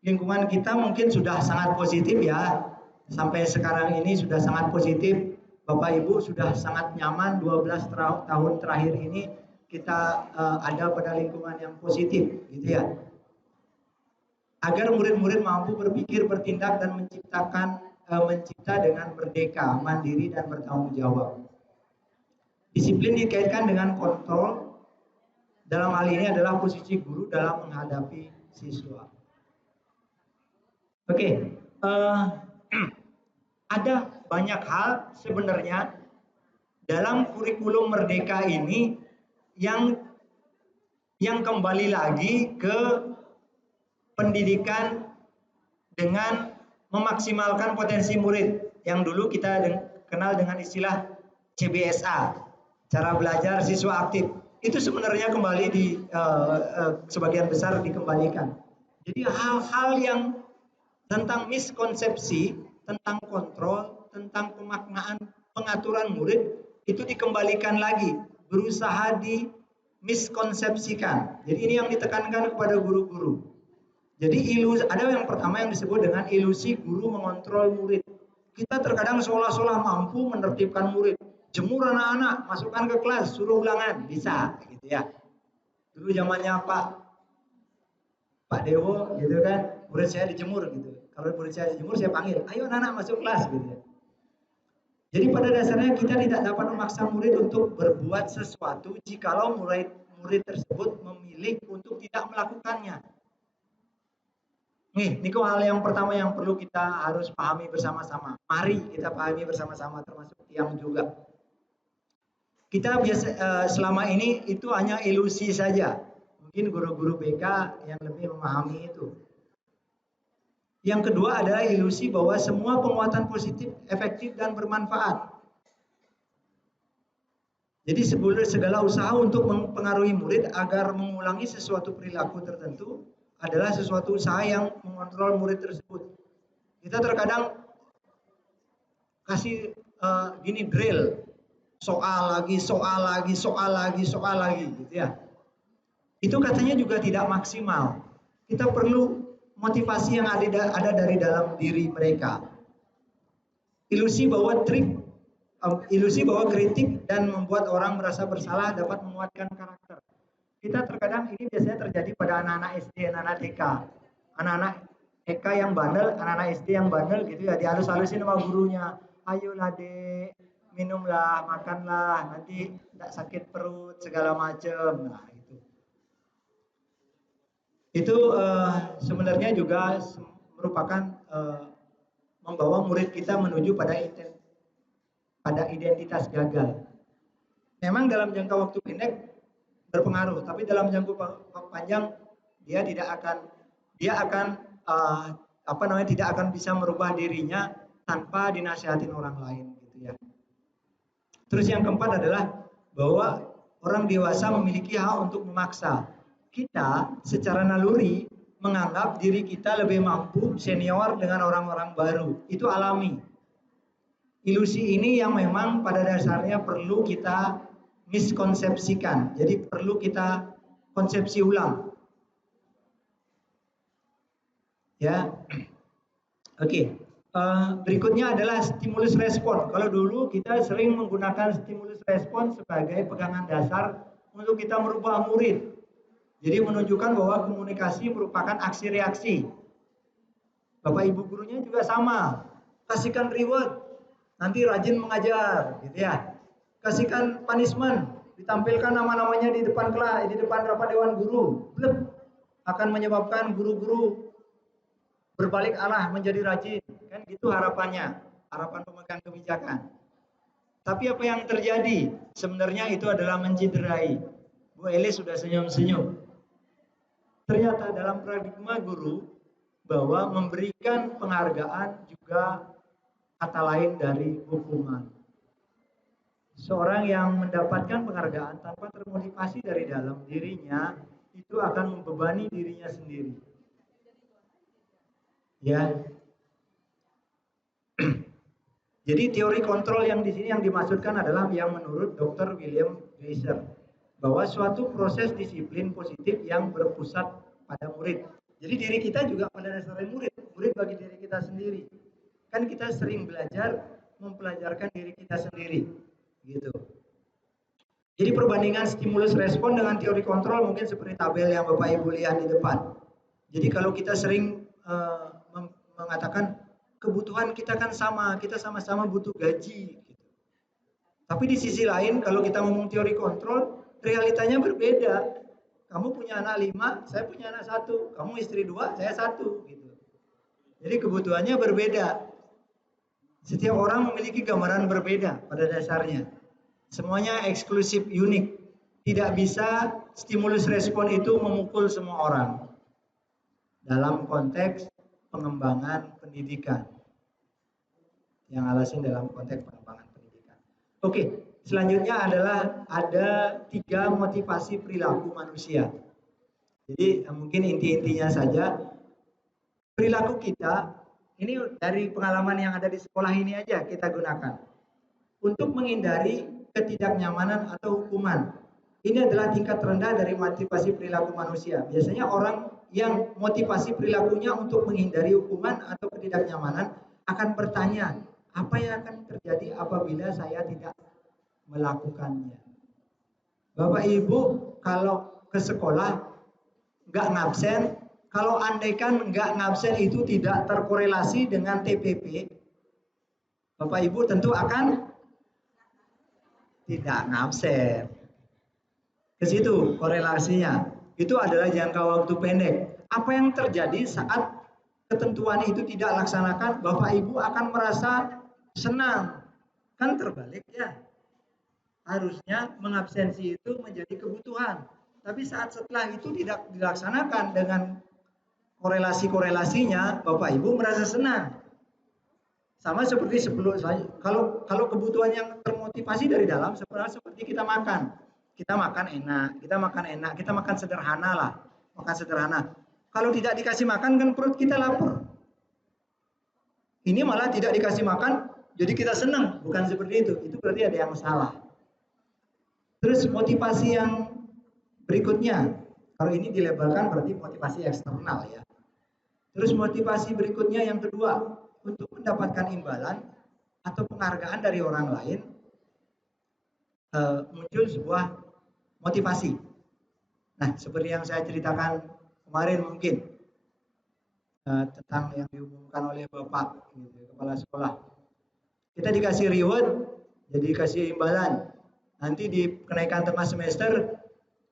Lingkungan kita mungkin sudah sangat positif ya. Sampai sekarang ini sudah sangat positif. Bapak Ibu sudah sangat nyaman 12 tahun terakhir ini kita ada pada lingkungan yang positif gitu ya. Agar murid-murid mampu berpikir, bertindak dan mencipta dengan merdeka, mandiri dan bertanggung jawab. Disiplin dikaitkan dengan kontrol. Dalam hal ini adalah posisi guru dalam menghadapi siswa. Oke, ada banyak hal sebenarnya dalam kurikulum merdeka ini yang kembali lagi ke pendidikan dengan memaksimalkan potensi murid yang dulu kita kenal dengan istilah CBSA, cara belajar siswa aktif. Itu sebenarnya kembali di sebagian besar dikembalikan. Jadi hal-hal yang tentang miskonsepsi, tentang kontrol, tentang pemaknaan pengaturan murid itu dikembalikan lagi, berusaha dimiskonsepsikan. Jadi ini yang ditekankan kepada guru-guru. Jadi ada yang pertama yang disebut dengan ilusi guru mengontrol murid. Kita terkadang seolah-olah mampu menertibkan murid. Jemur anak-anak, masukkan ke kelas, suruh ulangan, bisa gitu ya. Dulu zamannya Pak Dewo gitu kan, murid saya dijemur gitu. Kalau murid saya dijemur saya panggil, ayo anak-anak masuk kelas gitu ya. Jadi pada dasarnya kita tidak dapat memaksa murid untuk berbuat sesuatu jikalau murid tersebut memilih untuk tidak melakukannya. Nih, ini hal yang pertama yang perlu kita harus pahami bersama-sama. Mari kita pahami bersama-sama, termasuk tiang juga. Kita selama ini itu hanya ilusi saja. Mungkin guru-guru BK yang lebih memahami itu. Yang kedua adalah ilusi bahwa semua penguatan positif efektif dan bermanfaat. Jadi segala usaha untuk mempengaruhi murid agar mengulangi sesuatu perilaku tertentu adalah sesuatu usaha yang mengontrol murid tersebut. Kita terkadang kasih gini drill, soal lagi gitu ya. Itu katanya juga tidak maksimal. Kita perlu motivasi yang ada dari dalam diri mereka. Ilusi bahwa kritik dan membuat orang merasa bersalah dapat menguatkan karakter. Kita terkadang ini biasanya terjadi pada anak-anak SD, anak-anak TK. Anak-anak TK yang bandel, anak-anak SD yang bandel gitu ya, dihalus-halusin sama gurunya. Ayolah dek, minumlah, makanlah, nanti tidak sakit perut, segala macam. Nah itu sebenarnya juga merupakan membawa murid kita menuju pada pada identitas gagal. Memang dalam jangka waktu pendek berpengaruh, tapi dalam jangka panjang dia akan tidak akan bisa merubah dirinya tanpa dinasihatin orang lain gitu ya. Terus yang keempat adalah bahwa orang dewasa memiliki hak untuk memaksa. Kita secara naluri menganggap diri kita lebih mampu, senior dengan orang-orang baru. Itu alami. Ilusi ini yang memang pada dasarnya perlu kita miskonsepsikan. Jadi perlu kita konsepsi ulang. Ya. Oke. Berikutnya adalah stimulus respon. Kalau dulu kita sering menggunakan stimulus respon sebagai pegangan dasar untuk kita merubah murid. Jadi menunjukkan bahwa komunikasi merupakan aksi reaksi. Bapak ibu gurunya juga sama. Kasihkan reward, nanti rajin mengajar, gitu ya. Kasihkan punishment, ditampilkan nama-namanya di depan kelas, di depan rapat dewan guru. Blep, akan menyebabkan guru-guru berbalik arah menjadi rajin, kan gitu harapannya, harapan pemegang kebijakan. Tapi apa yang terjadi? Sebenarnya itu adalah menciderai. Bu Elis sudah senyum-senyum. Ternyata dalam paradigma guru bahwa memberikan penghargaan juga kata lain dari hukuman. Seorang yang mendapatkan penghargaan tanpa termotivasi dari dalam dirinya itu akan membebani dirinya sendiri. Ya. Jadi teori kontrol yang di sini yang dimaksudkan adalah yang menurut Dr. William Gleiser bahwa suatu proses disiplin positif yang berpusat pada murid. Jadi diri kita juga pada dasarnya murid bagi diri kita sendiri. Kan kita sering belajar mempelajarkan diri kita sendiri, gitu. Jadi perbandingan stimulus respon dengan teori kontrol mungkin seperti tabel yang Bapak Ibu lihat di depan. Jadi kalau kita sering mengatakan kebutuhan kita kan sama, kita sama-sama butuh gaji. Gitu. Tapi di sisi lain kalau kita ngomong teori kontrol, realitanya berbeda. Kamu punya anak 5, saya punya anak 1. Kamu istri 2, saya 1. Gitu. Jadi kebutuhannya berbeda. Setiap orang memiliki gambaran berbeda pada dasarnya. Semuanya eksklusif, unik. Tidak bisa stimulus respon itu memukul semua orang. Dalam konteks pengembangan pendidikan. Yang alasan dalam konteks pengembangan pendidikan. Oke, selanjutnya adalah ada 3 motivasi perilaku manusia. Jadi mungkin inti-intinya saja. Perilaku kita, ini dari pengalaman yang ada di sekolah ini aja kita gunakan. Untuk menghindari ketidaknyamanan atau hukuman. Ini adalah tingkat rendah dari motivasi perilaku manusia. Biasanya orang yang motivasi perilakunya untuk menghindari hukuman atau ketidaknyamanan akan bertanya, apa yang akan terjadi apabila saya tidak melakukannya? Bapak Ibu kalau ke sekolah nggak ngabsen, kalau andaikan nggak ngabsen itu tidak terkorelasi dengan TPP, Bapak Ibu tentu akan tidak ngabsen. Ke situ korelasinya. Itu adalah jangka waktu pendek. Apa yang terjadi saat ketentuan itu tidak laksanakan? Bapak Ibu akan merasa senang. Kan terbalik ya. Harusnya mengabsensi itu menjadi kebutuhan. Tapi saat setelah itu tidak dilaksanakan dengan korelasi-korelasinya, Bapak Ibu merasa senang. Sama seperti sebelum kalau kebutuhan yang termotivasi dari dalam seperti kita makan. Kita makan enak, kita makan sederhana lah, makan sederhana. Kalau tidak dikasih makan kan perut kita lapar. Ini malah tidak dikasih makan, jadi kita senang, bukan seperti itu. Itu berarti ada yang salah. Terus motivasi yang berikutnya, kalau ini dilabelkan berarti motivasi eksternal ya. Terus motivasi berikutnya yang kedua, untuk mendapatkan imbalan atau penghargaan dari orang lain, muncul sebuah motivasi. Nah, seperti yang saya ceritakan kemarin mungkin tentang yang diumumkan oleh Bapak gitu, kepala sekolah. Kita dikasih reward, jadi dikasih imbalan. Nanti di kenaikan tengah semester,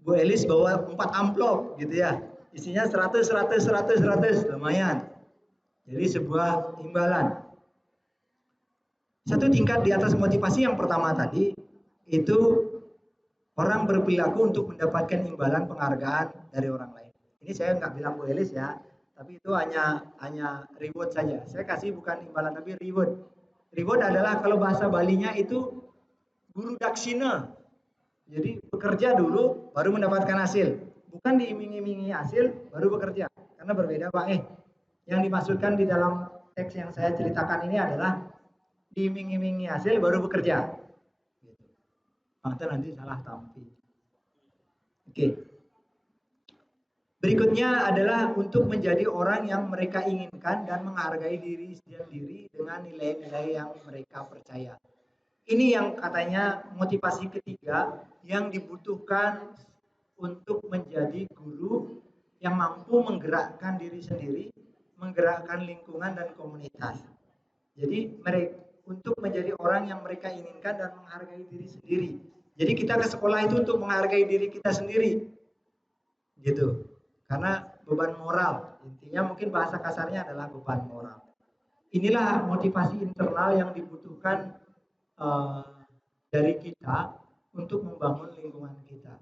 Bu Elis bawa 4 amplop gitu ya. Isinya 100, lumayan. Jadi sebuah imbalan. Satu tingkat di atas motivasi yang pertama tadi, itu orang berperilaku untuk mendapatkan imbalan penghargaan dari orang lain. Ini saya nggak bilang Bu Elis ya, tapi itu hanya reward saja. Saya kasih bukan imbalan tapi reward. Reward adalah kalau bahasa Balinya itu guru daksina. Jadi bekerja dulu baru mendapatkan hasil. Bukan diiming-imingi hasil baru bekerja. Karena berbeda Pak. Yang dimaksudkan di dalam teks yang saya ceritakan ini adalah diiming-imingi hasil baru bekerja. Maka nanti salah tampil. Oke. Berikutnya adalah untuk menjadi orang yang mereka inginkan dan menghargai diri sendiri dengan nilai-nilai yang mereka percaya. Ini yang katanya motivasi ketiga yang dibutuhkan untuk menjadi guru yang mampu menggerakkan diri sendiri, menggerakkan lingkungan dan komunitas. Jadi mereka untuk menjadi orang yang mereka inginkan dan menghargai diri sendiri. Jadi kita ke sekolah itu untuk menghargai diri kita sendiri. Gitu. Karena beban moral. Intinya mungkin bahasa kasarnya adalah beban moral. Inilah motivasi internal yang dibutuhkan dari kita untuk membangun lingkungan kita.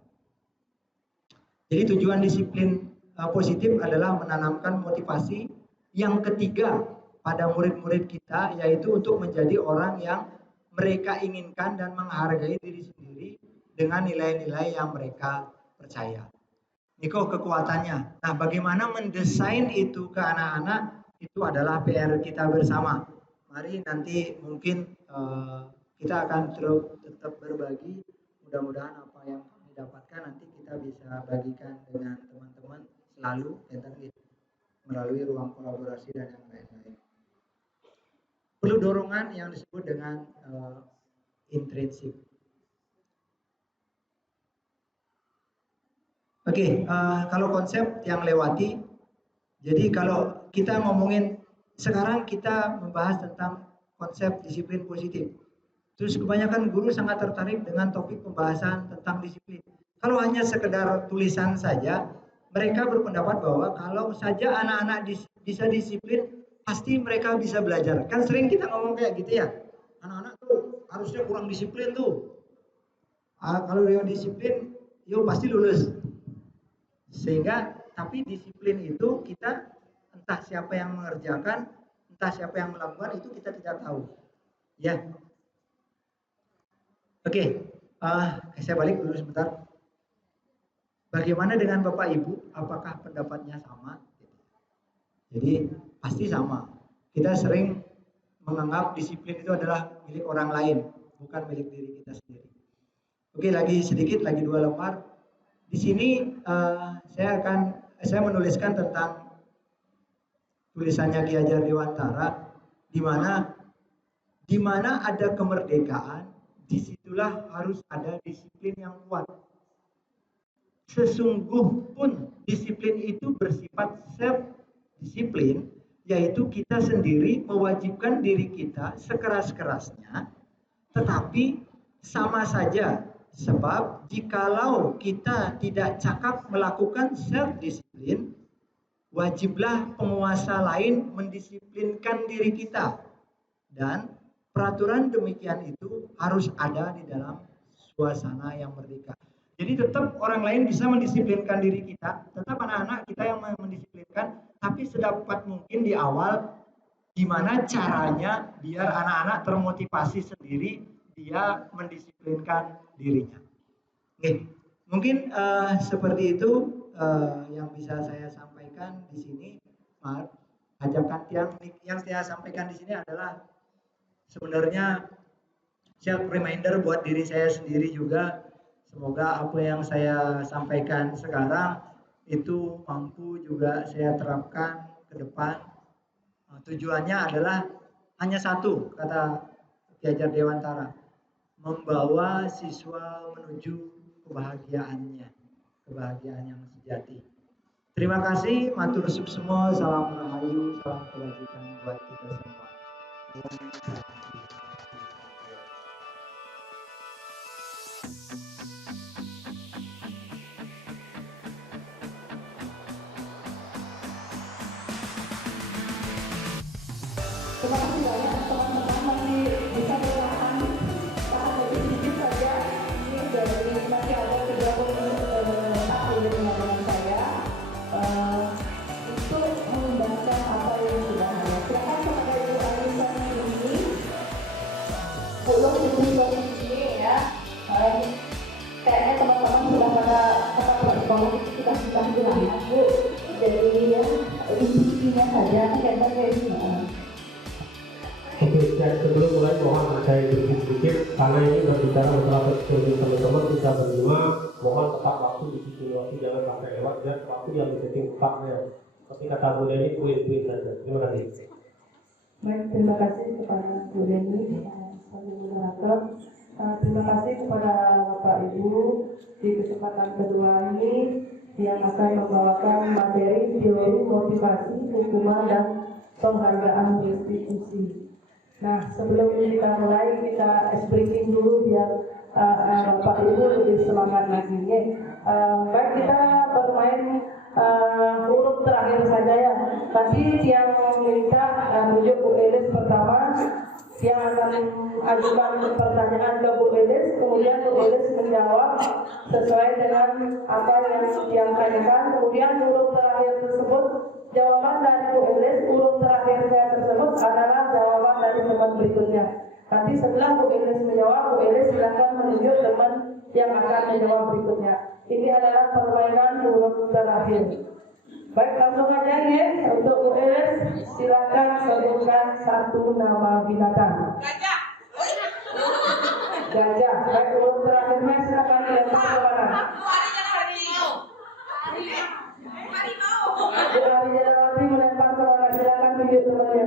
Jadi tujuan disiplin positif adalah menanamkan motivasi yang ketiga pada murid-murid kita, yaitu untuk menjadi orang yang mereka inginkan dan menghargai diri sendiri dengan nilai-nilai yang mereka percaya. Niko kekuatannya. Nah, bagaimana mendesain itu ke anak-anak itu adalah PR kita bersama. Mari nanti mungkin kita akan tetap berbagi. Mudah-mudahan apa yang kami dapatkan nanti kita bisa bagikan dengan teman-teman selalu melalui ruang kolaborasi dan yang lain-lain. Perlu dorongan yang disebut dengan intrinsik. Oke, kalau konsep yang lewati, jadi kalau kita ngomongin sekarang kita membahas tentang konsep disiplin positif. Terus kebanyakan guru sangat tertarik dengan topik pembahasan tentang disiplin. Kalau hanya sekedar tulisan saja, mereka berpendapat bahwa kalau saja anak-anak bisa disiplin, pasti mereka bisa belajar. Kan sering kita ngomong kayak gitu ya. Anak-anak tuh harusnya kurang disiplin tuh. Kalau dia disiplin, yuk pasti lulus. Sehingga, tapi disiplin itu kita entah siapa yang mengerjakan, entah siapa yang melakukan, itu kita tidak tahu. Ya. Oke, saya balik dulu sebentar. Bagaimana dengan Bapak Ibu? Apakah pendapatnya sama? Jadi pasti sama. Kita sering menganggap disiplin itu adalah milik orang lain, bukan milik diri kita sendiri. Oke, lagi sedikit, lagi 2 lembar. Di sini saya menuliskan tentang tulisannya Ki Hajar Dewantara, di mana ada kemerdekaan, disitulah harus ada disiplin yang kuat. Sesungguh pun disiplin itu bersifat self-disiplin, yaitu kita sendiri mewajibkan diri kita sekeras-kerasnya, tetapi sama saja, sebab jikalau kita tidak cakap melakukan self-disiplin, wajiblah penguasa lain mendisiplinkan diri kita. Dan peraturan demikian itu harus ada di dalam suasana yang merdeka. Jadi tetap orang lain bisa mendisiplinkan diri kita, tetap anak-anak kita yang mendisiplinkan, tapi sedapat mungkin di awal gimana caranya biar anak-anak termotivasi sendiri dia mendisiplinkan dirinya. Oke, mungkin seperti itu yang bisa saya sampaikan di sini. Ajakan yang saya sampaikan di sini adalah sebenarnya self reminder buat diri saya sendiri juga. Semoga apa yang saya sampaikan sekarang itu mampu juga saya terapkan ke depan. Tujuannya adalah hanya satu, kata Ki Hajar Dewantara, membawa siswa menuju kebahagiaan yang sejati. Terima kasih, matur sup semua, salam rahayu, salam kebajikan buat kita semua. Terima kasih banyak teman-teman, masih bisa saya sedikit karena ini berbicara masalah petunjuk teman-teman bisa berlima, mohon tepat waktu di sisi waktu, jangan sampai lewat dan waktu yang disetting tepatnya. Tapi kata Bu Deni poin-poin saja. Terima kasih. Baik, terima kasih kepada Bu Deni sebagai moderator. Terima kasih kepada Bapak Ibu di kesempatan kedua ini yang akan membawakan materi teori motivasi, hukuman dan penghargaan restitusi. Nah, sebelum kita mulai, kita briefing dulu biar Bapak Ibu lebih semangat lagi. Baik, kita bermain huruf terakhir saja ya. Tadi yang minta tunjuk Bu Elis pertama, yang akan ajukan pertanyaan ke Bu Elis, kemudian Bu Elis menjawab sesuai dengan apa yang disampaikan. Kemudian huruf terakhir tersebut, jawaban dari Bu Elis, huruf terakhirnya tersebut adalah jawaban dari teman berikutnya. Nanti setelah Bu Elis menjawab, Bu Elis silakan menunjuk teman yang akan menjawab berikutnya. Ini adalah permainan huruf terakhir. Baik, langsung aja ya. Untuk Bu Elis, silakan sebutkan satu nama binatang. Gajah. Gajah. Baik, huruf terakhirnya silakan dilempar ke mana? Bu Ari Jalawati melempar ke mana? Silakan tunjuk temannya.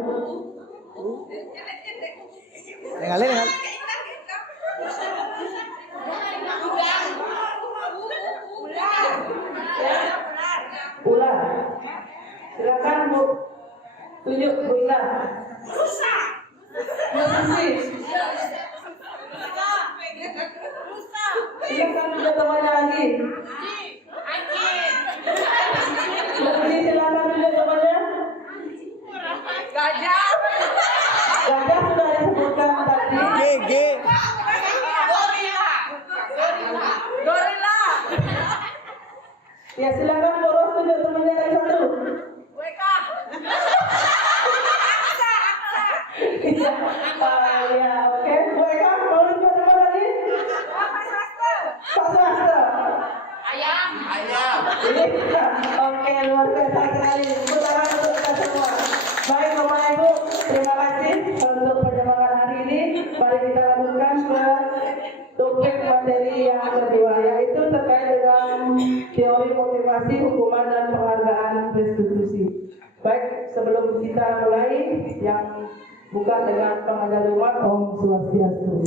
Lengal. Ular. Silakan Bu. Tunjuk Bu Ular. Rusa. Silakan tunjuk temannya lagi. Lebih silakan tunjuk temannya. Gajah. Gajah sudah disebutkan tadi. G. Gorila. Ya silakan boros tunjuk temannya lagi satu. Weka. Ya oke. Mereka mau tunjuk teman lagi? Pak Swasta. Ayam. Oke, luar biasa sekali. Putaran untuk kita semua. Baik Bapak Ibu, terima kasih untuk penyemangat hari ini. Mari kita lanjutkan ke topik materi yang kedua, yaitu terkait dengan teori motivasi, hukuman dan penghargaan restitusi. Baik, sebelum kita mulai, yang buka dengan pengajar umat Om Swastiastu.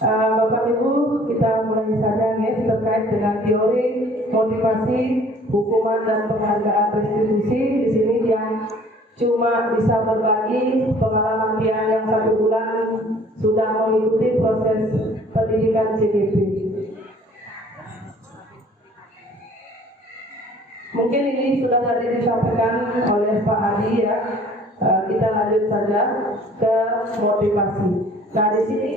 Bapak Ibu, kita mulai saja ya, terkait dengan teori motivasi, hukuman dan penghargaan restitusi. Di sini yang cuma bisa berbagi pengalaman dia yang 1 bulan sudah mengikuti proses pendidikan CDP. Mungkin ini sudah tadi disampaikan oleh Pak Adi ya. Kita lanjut saja ke motivasi. Nah di sini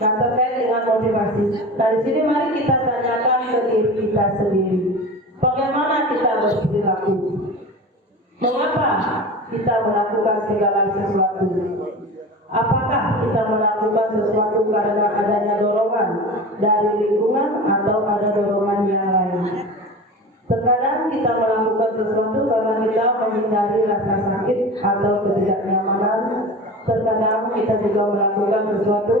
dan terkait dengan motivasi. Dari sini mari kita tanyakan ke diri kita sendiri. Bagaimana kita berperilaku? Mengapa kita melakukan segala sesuatu? Apakah kita melakukan sesuatu karena adanya dorongan dari lingkungan atau ada dorongan yang lain? Terkadang kita melakukan sesuatu karena kita menghindari rasa sakit atau ketidaknyamanan. Terkadang kita juga melakukan sesuatu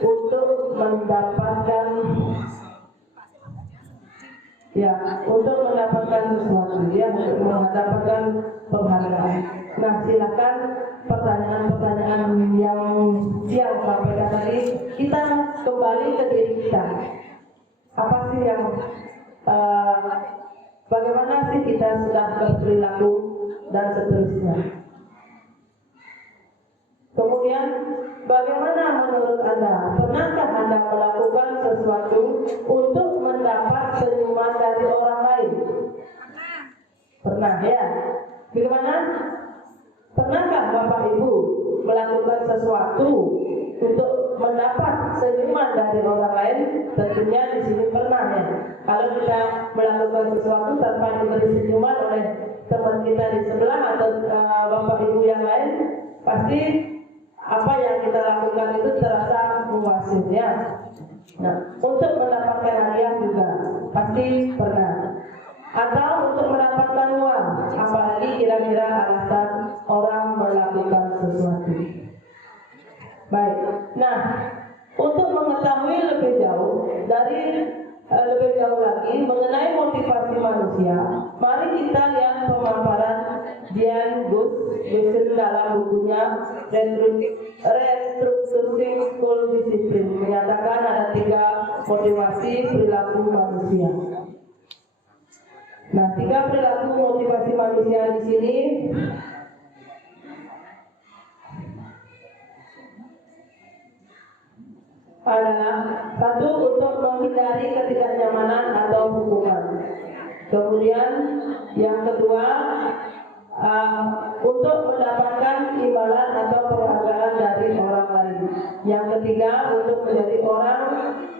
untuk mendapatkan sesuatu untuk mendapatkan penghargaan. Nah, silakan pertanyaan-pertanyaan yang sampaikan tadi kita kembali ke diri kita. Apa sih yang bagaimana sih kita sudah berperilaku dan seterusnya. Kemudian bagaimana menurut Anda? Pernahkah Anda melakukan sesuatu untuk mendapat senyuman dari orang lain? Pernah ya? Bagaimana? Pernahkah Bapak Ibu melakukan sesuatu untuk mendapat senyuman dari orang lain? Tentunya di sini pernah ya. Kalau kita melakukan sesuatu tanpa diberi senyuman oleh teman kita di sebelah atau Bapak Ibu yang lain, pasti apa yang kita lakukan itu terasa memuaskan ya. Nah, untuk mendapatkan hadiah juga pasti pernah. untuk mendapatkan uang, apalagi kira-kira alasan orang melakukan sesuatu. Baik, nah untuk mengetahui lebih jauh lagi mengenai motivasi manusia, mari kita lihat pemaparan Dian Gussen dalam bukunya Restructuring School Discipline, menyatakan ada 3 motivasi perilaku manusia. Nah, 3 perilaku motivasi manusia di sini adalah: 1, untuk menghindari ketidaknyamanan atau hukuman. Kemudian yang kedua, untuk mendapatkan imbalan atau penghargaan dari orang lain. Yang ketiga, untuk menjadi orang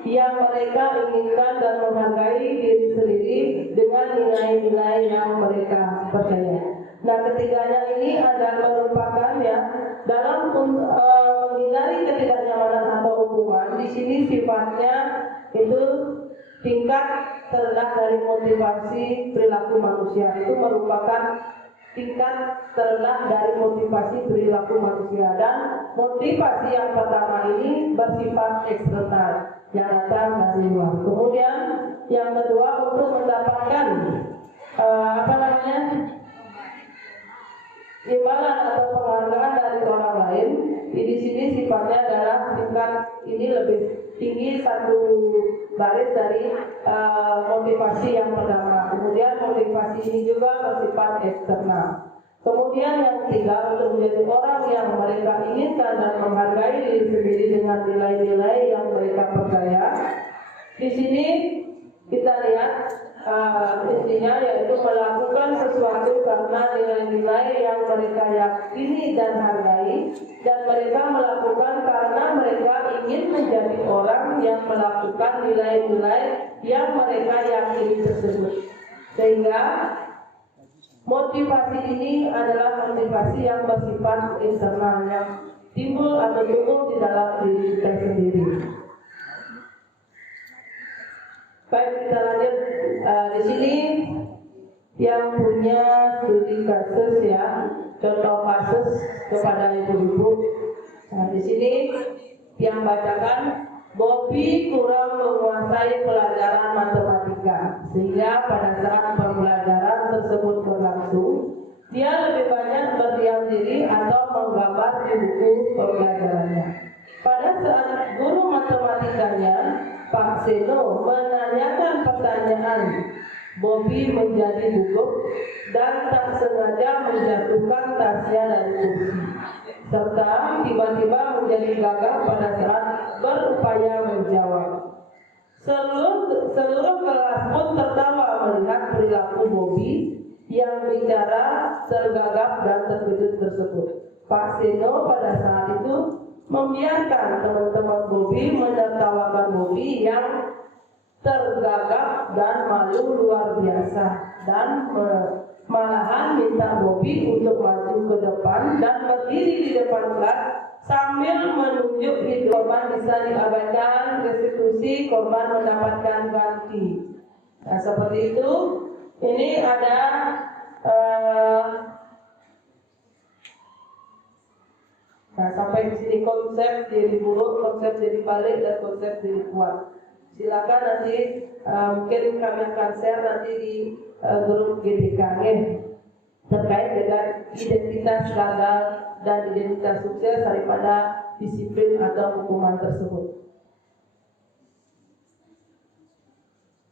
yang mereka inginkan dan menghargai diri sendiri dengan nilai-nilai yang mereka percaya. Nah, ketiganya ini adalah merupakan dalam menghindari ketidaknyamanan atau hukuman. Di sini sifatnya itu tingkat terendah dari motivasi perilaku manusia. Itu merupakan tingkat terendah dari motivasi perilaku manusia, dan motivasi yang pertama ini bersifat eksternal yang datang dari luar. Kemudian yang kedua, untuk mendapatkan imbalan atau penghargaan dari orang lain. Di sini sifatnya adalah tingkat ini lebih tinggi 1 baris dari motivasi yang pertama. Kemudian motivasi ini juga bersifat eksternal. Kemudian yang ketiga, untuk menjadi orang yang mereka inginkan dan menghargai diri sendiri dengan nilai-nilai yang mereka percaya. Di sini kita lihat intinya yaitu melakukan sesuatu karena nilai-nilai yang mereka yakini dan hargai, dan mereka melakukan karena mereka ingin menjadi orang yang melakukan nilai-nilai yang mereka yakini tersebut. Sehingga motivasi ini adalah motivasi yang bersifat internal, yang timbul atau tumbuh di dalam diri kita sendiri. Baik, kita lanjut. Di sini yang punya studi kasus contoh kasus kepada ibu-ibu. Nah, di sini yang bacakan, Bobby kurang menguasai pelajaran matematika, sehingga pada saat pembelajaran tersebut berlangsung, dia lebih banyak berdiam diri atau menggambar di buku pembelajarannya. Pada saat guru matematikanya, Pak Seno, menanyakan pertanyaan, Bobby menjadi gugup dan tak sengaja menjatuhkan tasnya dari kursi, serta tiba-tiba menjadi gagap pada saat berupaya menjawab. Seluruh kelas pun tertawa melihat perilaku Bobby yang bicara tergagap dan terkejut tersebut. Pak Seno pada saat itu membiarkan teman-teman Bobby menertawakan Bobby yang tergagap dan malu luar biasa, dan malahan minta Bobby untuk maju ke depan dan berdiri di depan kelas sambil menunjuk di korban bisa diabaikan, restitusi, korban mendapatkan ganti. Nah, seperti itu. Ini ada nah, sampai di sini konsep diri buruk, konsep diri balik, dan konsep diri kuat. Silakan nanti mungkin kami akan share nanti di grup GDKG terkait dengan identitas gagal dan identitas sukses daripada disiplin atau hukuman tersebut.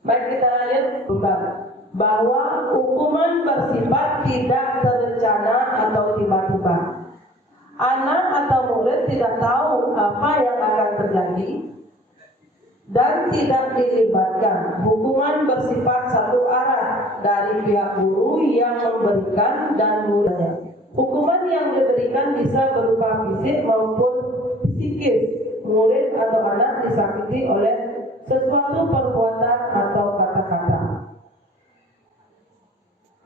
Baik, kita lanjut bahwa hukuman bersifat tidak terencana atau tiba-tiba. Anak atau murid tidak tahu apa yang akan terjadi dan tidak dilibatkan. Hukuman bersifat satu arah dari pihak guru yang memberikan dan muridnya. Hukuman yang diberikan bisa berupa fisik maupun psikis. Murid atau anak disakiti oleh sesuatu perbuatan atau kata-kata.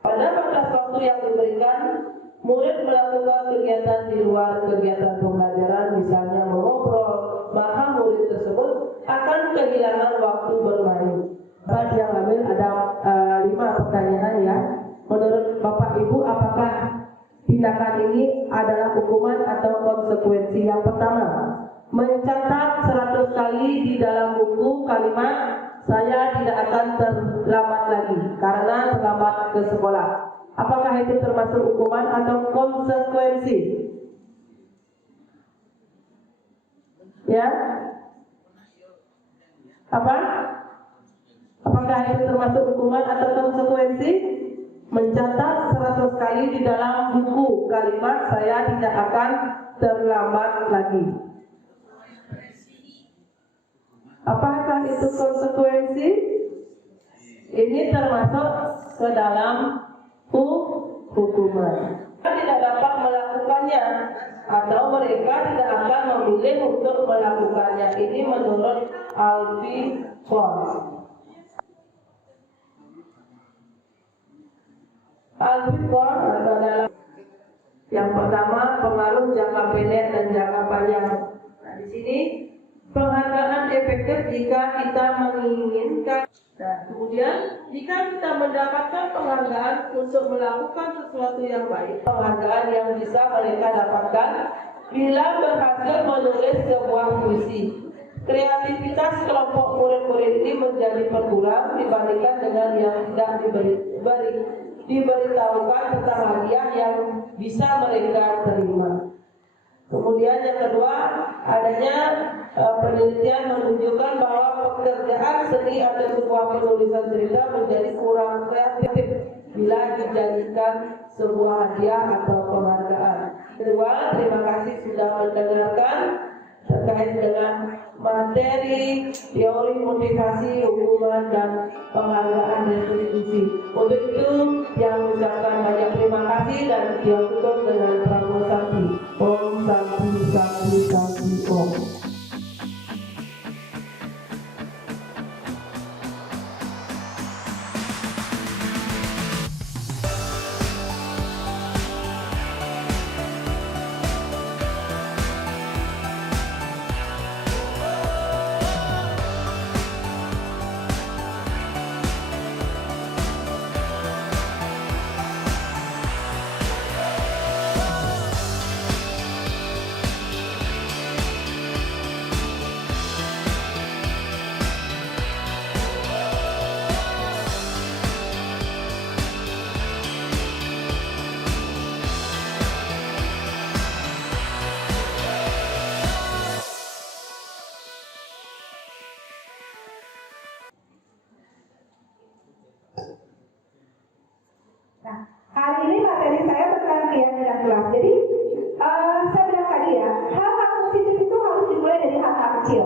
Pada batas waktu yang diberikan, murid melakukan kegiatan di luar kegiatan pembelajaran, misalnya mengobrol, maka murid tersebut akan kehilangan waktu bermain. Yang ambil ada 5 5 pertanyaan ya. Menurut Bapak Ibu, apakah tindakan ini adalah hukuman atau konsekuensi? Yang pertama, mencatat 100 kali di dalam buku kalimat saya tidak akan terlambat lagi karena terlambat ke sekolah. Apakah itu termasuk hukuman atau konsekuensi? Ya? Apa? Apakah itu termasuk hukuman atau konsekuensi? Mencatat 100 kali di dalam buku kalimat saya tidak akan terlambat lagi. Apakah itu konsekuensi? Ini termasuk ke dalam hukuman. Mereka tidak dapat melakukannya atau mereka tidak akan memilih untuk melakukannya. Ini menurut Alfie Ford. Alfie Ford adalah yang pertama pengaruh jangka pendek dan jangka panjang. Nah, di sini penghargaan efektif jika kita menginginkan. Nah, kemudian jika kita mendapatkan penghargaan untuk melakukan sesuatu yang baik, penghargaan yang bisa mereka dapatkan bila berhasil menulis sebuah puisi. Kreativitas kelompok murid-murid ini menjadi berkurang dibandingkan dengan yang tidak diberitahukan tentang hadiah yang bisa mereka terima. Kemudian yang kedua, adanya penelitian menunjukkan bahwa pekerjaan seni atau sebuah penulisan cerita menjadi kurang kreatif bila dijadikan sebuah hadiah atau penghargaan. Kedua, terima kasih sudah mendengarkan terkait dengan materi, teori motivasi, hukuman, dan penghargaan restitusi. Untuk itu, yang mengucapkan banyak terima kasih dan dia tutup dengan Pramu Sakti. Om Sakti Sakti Sakti Om. Nah, hari ini materi saya tentang keyakinan kelas. Jadi, saya bilang tadi ya, hal-hal positif itu harus dimulai dari hal-hal kecil.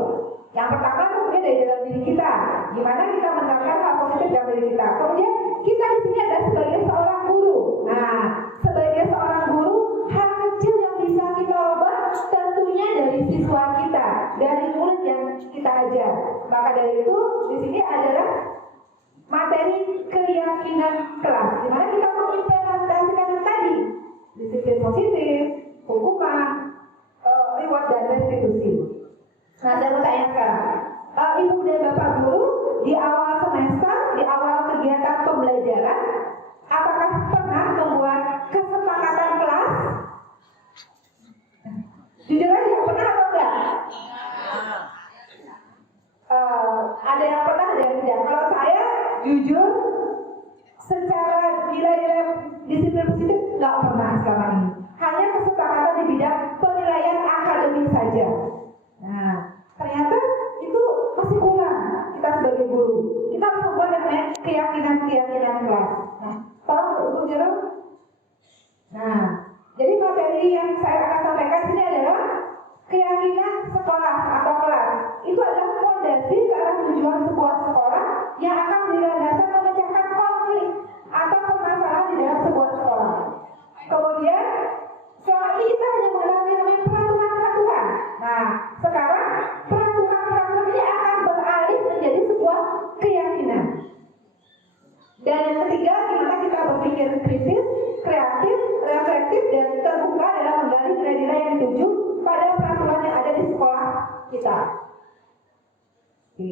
Yang pertama tentunya dari dalam diri kita. Gimana kita menerapkan hal positif dalam diri kita. Kemudian kita di sini adalah sebagai seorang guru. Nah, sebagai seorang guru, hal kecil yang bisa kita ubah tentunya dari siswa kita, dari murid yang kita ajar. Maka dari itu, di sini adalah materi keyakinan kelas, di mana kita mengimplementasikan tadi disiplin positif, hukuman, reward dan restitusi. Nah, saya mau tanya sekarang, Ibu dan Bapak Guru di awal semester, di awal kegiatan pembelajaran, apakah pernah membuat kesepakatan kelas? Jujur aja, pernah atau enggak? Ada yang pernah, ada yang tidak. Kalau saya jujur, secara nilai-nilai disiplin positif nggak pernah selama ini. Hanya kesepakatan di bidang penilaian akademik saja. Nah, ternyata itu masih kurang kita sebagai guru. Kita harus membuat yang namanya keyakinan kelas. Nah, tolong Ibu Jero. Nah, jadi materi yang saya akan sampaikan sini adalah keyakinan sekolah atau kelas. Itu adalah fondasi ke arah tujuan sebuah sekolah yang akan dilandaskan memecahkan konflik atau permasalahan di dalam sebuah sekolah. Kemudian, selama ini kita hanya mengenal yang namanya peraturan-peraturan. Nah, sekarang peraturan-peraturan ini akan beralih menjadi sebuah keyakinan. Dan yang ketiga, gimana kita berpikir kritis, kreatif, reflektif, dan terbuka dalam menggali nilai-nilai yang dituju pada peraturan yang ada di sekolah kita. Oke.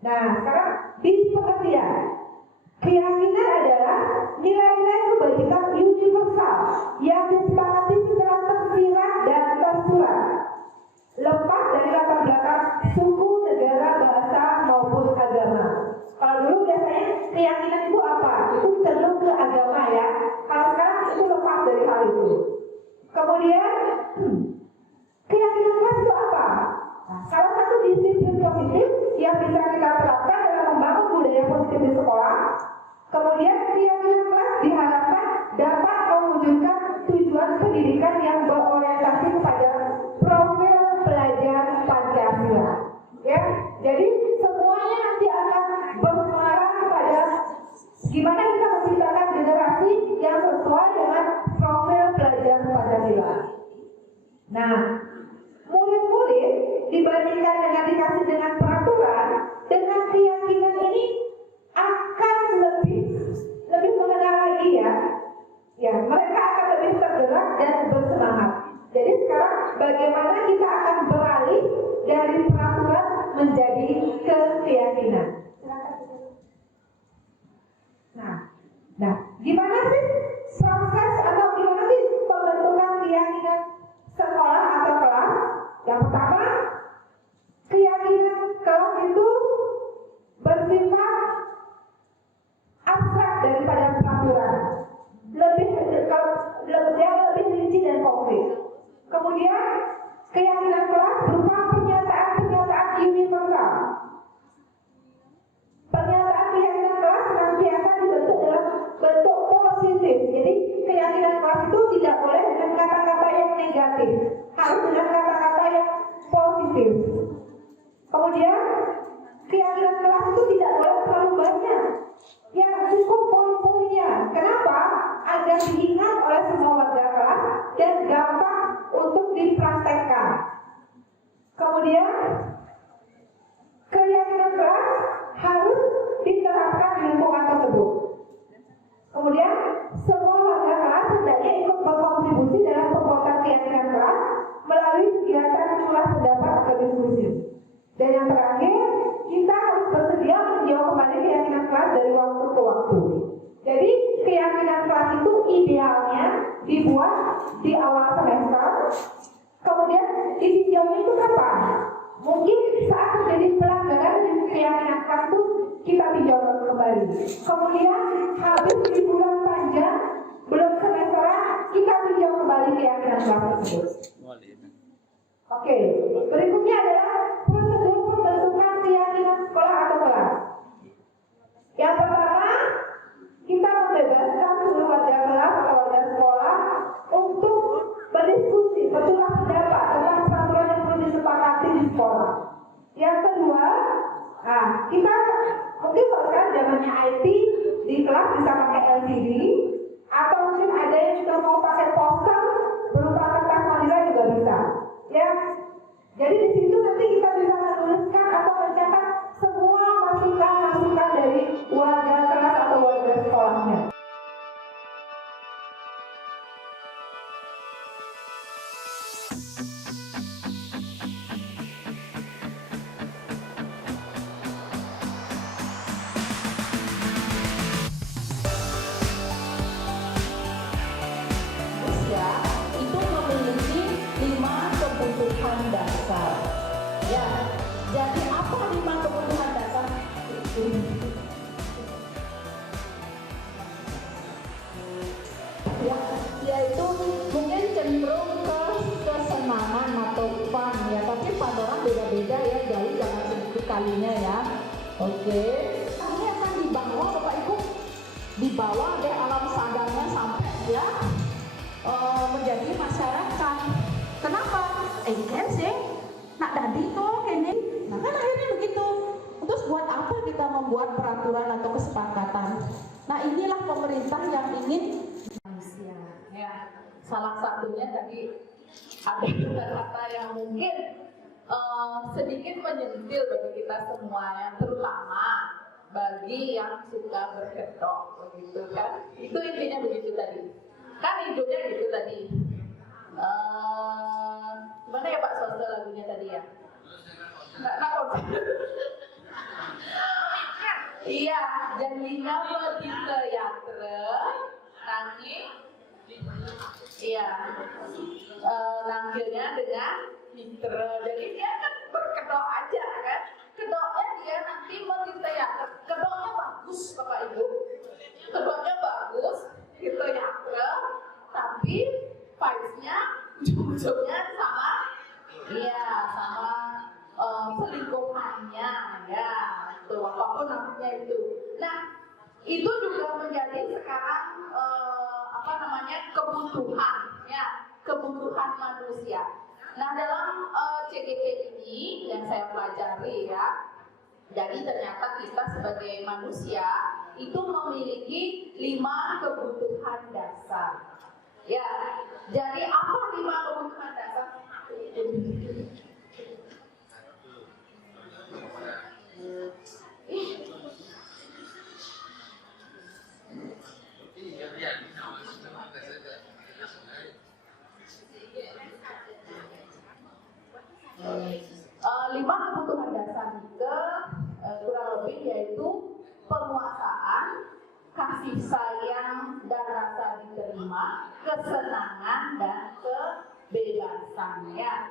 Nah, sekarang di pengertian Keyakinan adalah nilai-nilai kebajikan universal yang disepakati secara tersirat dan tersurat, lepas dari latar belakang suku, negara, bahasa maupun agama. Kalau dulu biasanya keyakinan itu apa? Itu cenderung ke agama ya. Kalau sekarang itu lepas dari hal itu. Kemudian keyakinan kelas itu apa? Nah, salah satu disiplin positif yang bisa kita terapkan dalam membangun budaya positif di sekolah. Kemudian keyakinan kelas diharapkan dapat mewujudkan tujuan pendidikan yang berorientasi kepada profil pelajar Pancasila. Ya, jadi semuanya nanti akan bermuara kepada gimana kita menciptakan generasi yang sesuai dengan profil pelajar Pancasila. Nah, murid-murid dibandingkan dengan dikasih dengan peraturan, dengan keyakinan ini akan lebih mengenal lagi ya. Ya, mereka akan lebih tergerak dan bersemangat. Jadi sekarang bagaimana kita akan beralih dari peraturan menjadi ke keyakinan. Nah, gimana sih proses atau gimana sih pembentukan keyakinan sekolah atau kelas? Yang pertama, keyakinan kelas itu bersifat abstrak daripada peraturan, lebih rinci dan konkret. Kemudian keyakinan kelas berupa pernyataan-pernyataan universal. Pernyataan keyakinan kelas senantiasa dibentuk dalam bentuk positif. Jadi keyakinan kelas itu tidak boleh dengan kata-kata yang negatif, harus dengan kata-kata yang positif. Kemudian keyakinan kelas itu tidak boleh terlalu banyak, yang cukup poin-poinnya. Kenapa? Agar diingat oleh semua warga kelas dan gampang untuk dipraktekkan. Kemudian keyakinan kelas harus diterapkan di lingkungan tersebut. Kemudian semua warga kelas hendaknya ikut berkontribusi dalam pembuatan keyakinan kelas melalui kegiatan kelas pendapat atau diskusi. Dan yang terakhir, kita harus bersedia meninjau kembali keyakinan kelas dari waktu ke waktu. Jadi keyakinan kelas itu idealnya dibuat di awal semester. Kemudian ditinjaunya itu kapan? Mungkin saat terjadi pelanggaran di keyakinan kelas itu kita tinjau kembali. Kemudian habis liburan panjang, belum semesteran, kita tinjau kembali keyakinan kelas tersebut. Oke, berikutnya adalah prosedur pembentukan keyakinan sekolah atau kelas. Yang pertama, kita membebaskan seluruh warga kelas atau warga sekolah untuk berdiskusi, bertukar pendapat tentang peraturan yang perlu disepakati di sekolah. Yang kedua, kita mungkin kalau sekarang zamannya IT, di kelas bisa pakai LCD, atau mungkin ada yang juga mau pakai poster berupa kertas manila juga bisa. Ya, jadi di situ nanti kita bisa menuliskan atau mencatat semua masukan-masukan dari warga kelas atau warga sekolahnya. Itu memiliki 5 kebutuhan dasar. Ya, jadi apa 5 kebutuhan dasar itu? Ya, yaitu mungkin cenderung ke kesenangan atau fun ya, tapi pada orang beda-beda ya, jadi jangan sedikit kalinya ya. Oke, ini akan dibawa Bapak Ibu, dibawa deh alam sadarnya sampai ya menjadi masyarakat. Kenapa? Kan sih nak dadi tuh ini. Nah kan akhirnya begitu. Terus buat apa kita membuat peraturan atau kesepakatan? Nah inilah pemerintah yang ingin manusia. Ya, salah satunya tadi ada kata yang mungkin sedikit menyentil bagi kita semua, yang terutama bagi yang suka berkedok, begitu kan? Itu intinya begitu tadi. Kan hidupnya gitu tadi. Gimana ya Pak Sosto lagunya tadi ya? Nggak. Iya, janjinya begitu ya nangis iya nangkilnya dengan hitra. Jadi dia kan berkedok aja kan, kedoknya dia nanti begitu ya kedoknya bagus Bapak Ibu, kedoknya bagus gitu ya tapi vibes-nya ujung-ujungnya sama iya sama selingkuhannya ya itu apapun namanya itu. Nah itu juga menjadi sekarang kebutuhan ya kebutuhan manusia. Nah dalam CGP ini yang saya pelajari ya, jadi ternyata kita sebagai manusia itu memiliki 5 kebutuhan dasar. Ya, jadi apa 5 kebutuhan dasar? Lima kebutuhan dasar itu kurang lebih yaitu penguasaan, kasih sayang dan rasa diterima, kesenangan dan kebebasan ya.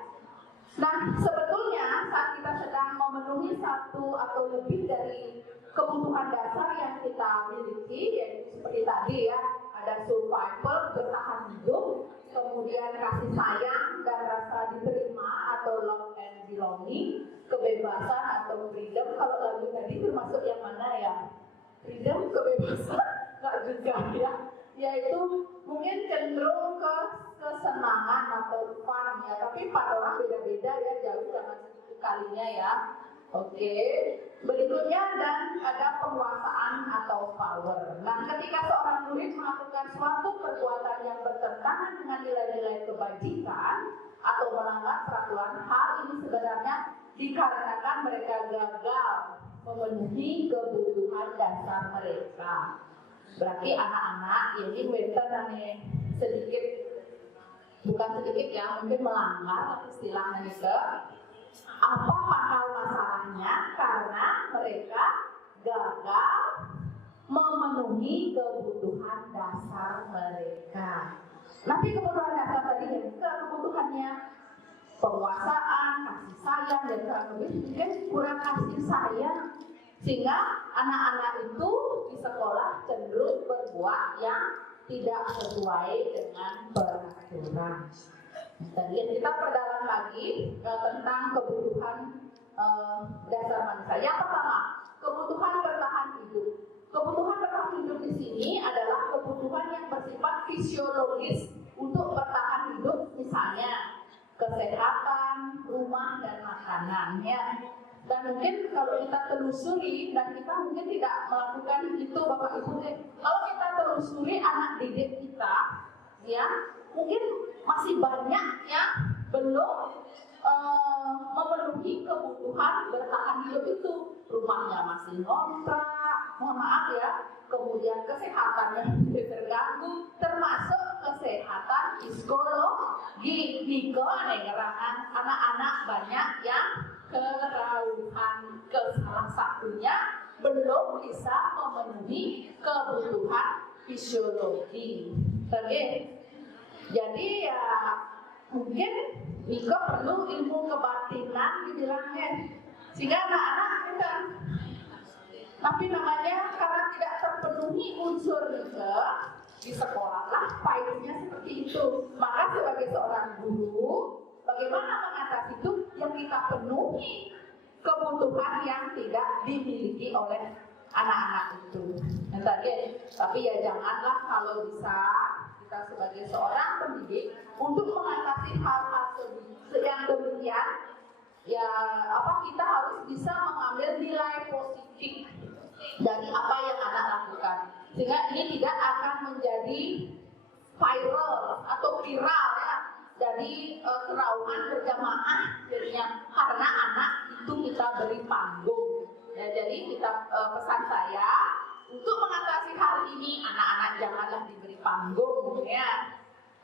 Nah sebetulnya saat kita sedang memenuhi satu atau lebih dari kebutuhan dasar yang kita miliki, yaitu seperti tadi ya, ada survival, bertahan hidup, kemudian kasih sayang dan rasa diterima atau love and belonging, kebebasan atau freedom. Kalau lagu tadi termasuk yang mana ya? Freedom, kebebasan, nggak juga ya. Yaitu mungkin cenderung ke kesenangan atau fun ya, tapi pada orang beda-beda ya, jauh jangan segitu kalinya ya. Oke, berikutnya dan ada penguasaan atau power. Nah, ketika seorang murid melakukan suatu perbuatan yang bertentangan dengan nilai-nilai kebajikan atau melanggar peraturan, hal ini sebenarnya dikarenakan mereka gagal memenuhi kebutuhan dasar mereka. Berarti anak-anak ini nih sedikit, bukan sedikit ya, mungkin melanggar istilahnya itu. Apa pangkal masalahnya? Karena mereka gagal memenuhi kebutuhan dasar mereka. Tapi kebutuhan dasar tadi yang kebutuhannya penguasaan, kasih sayang dan kurang lebih mungkin kurang kasih sayang, sehingga anak-anak itu di sekolah cenderung berbuat yang tidak sesuai dengan peraturan. Tadi kita perdalam lagi tentang kebutuhan dasar manusia. Yang pertama, kebutuhan bertahan hidup. Kebutuhan bertahan hidup di sini adalah kebutuhan yang bersifat fisiologis untuk bertahan hidup, misalnya kesehatan, rumah dan makanannya. Dan mungkin kalau kita telusuri dan kita mungkin tidak melakukan itu Bapak Ibu, kalau kita telusuri anak didik kita, ya mungkin masih banyak yang belum memenuhi kebutuhan bertahan hidup itu. Rumahnya masih ngontrak, mohon maaf ya, kemudian kesehatannya terganggu, termasuk kesehatan psikologi. Gerangan anak-anak banyak yang kerauhan, ke salah satunya belum bisa memenuhi kebutuhan fisiologi. Oke, jadi ya mungkin Niko perlu ilmu kebatinan dibilangnya, sehingga anak-anak kan. Tapi namanya karena tidak terpenuhi unsur Niko di sekolah lah, failnya seperti itu. Maka sebagai seorang guru, bagaimana mengatasi itu? Yang kita penuhi kebutuhan yang tidak dimiliki oleh anak-anak itu. Tapi ya janganlah kalau bisa kita sebagai seorang pendidik untuk mengatasi hal-hal yang demikian, ya kita harus bisa mengambil nilai positif dari apa yang anak lakukan, sehingga ini tidak akan menjadi viral atau viral ya, jadi kerauhan berjamaah jadinya, karena anak itu kita beri panggung ya. Jadi kita pesan saya untuk mengatasi hal ini, anak-anak janganlah diberi panggung ya.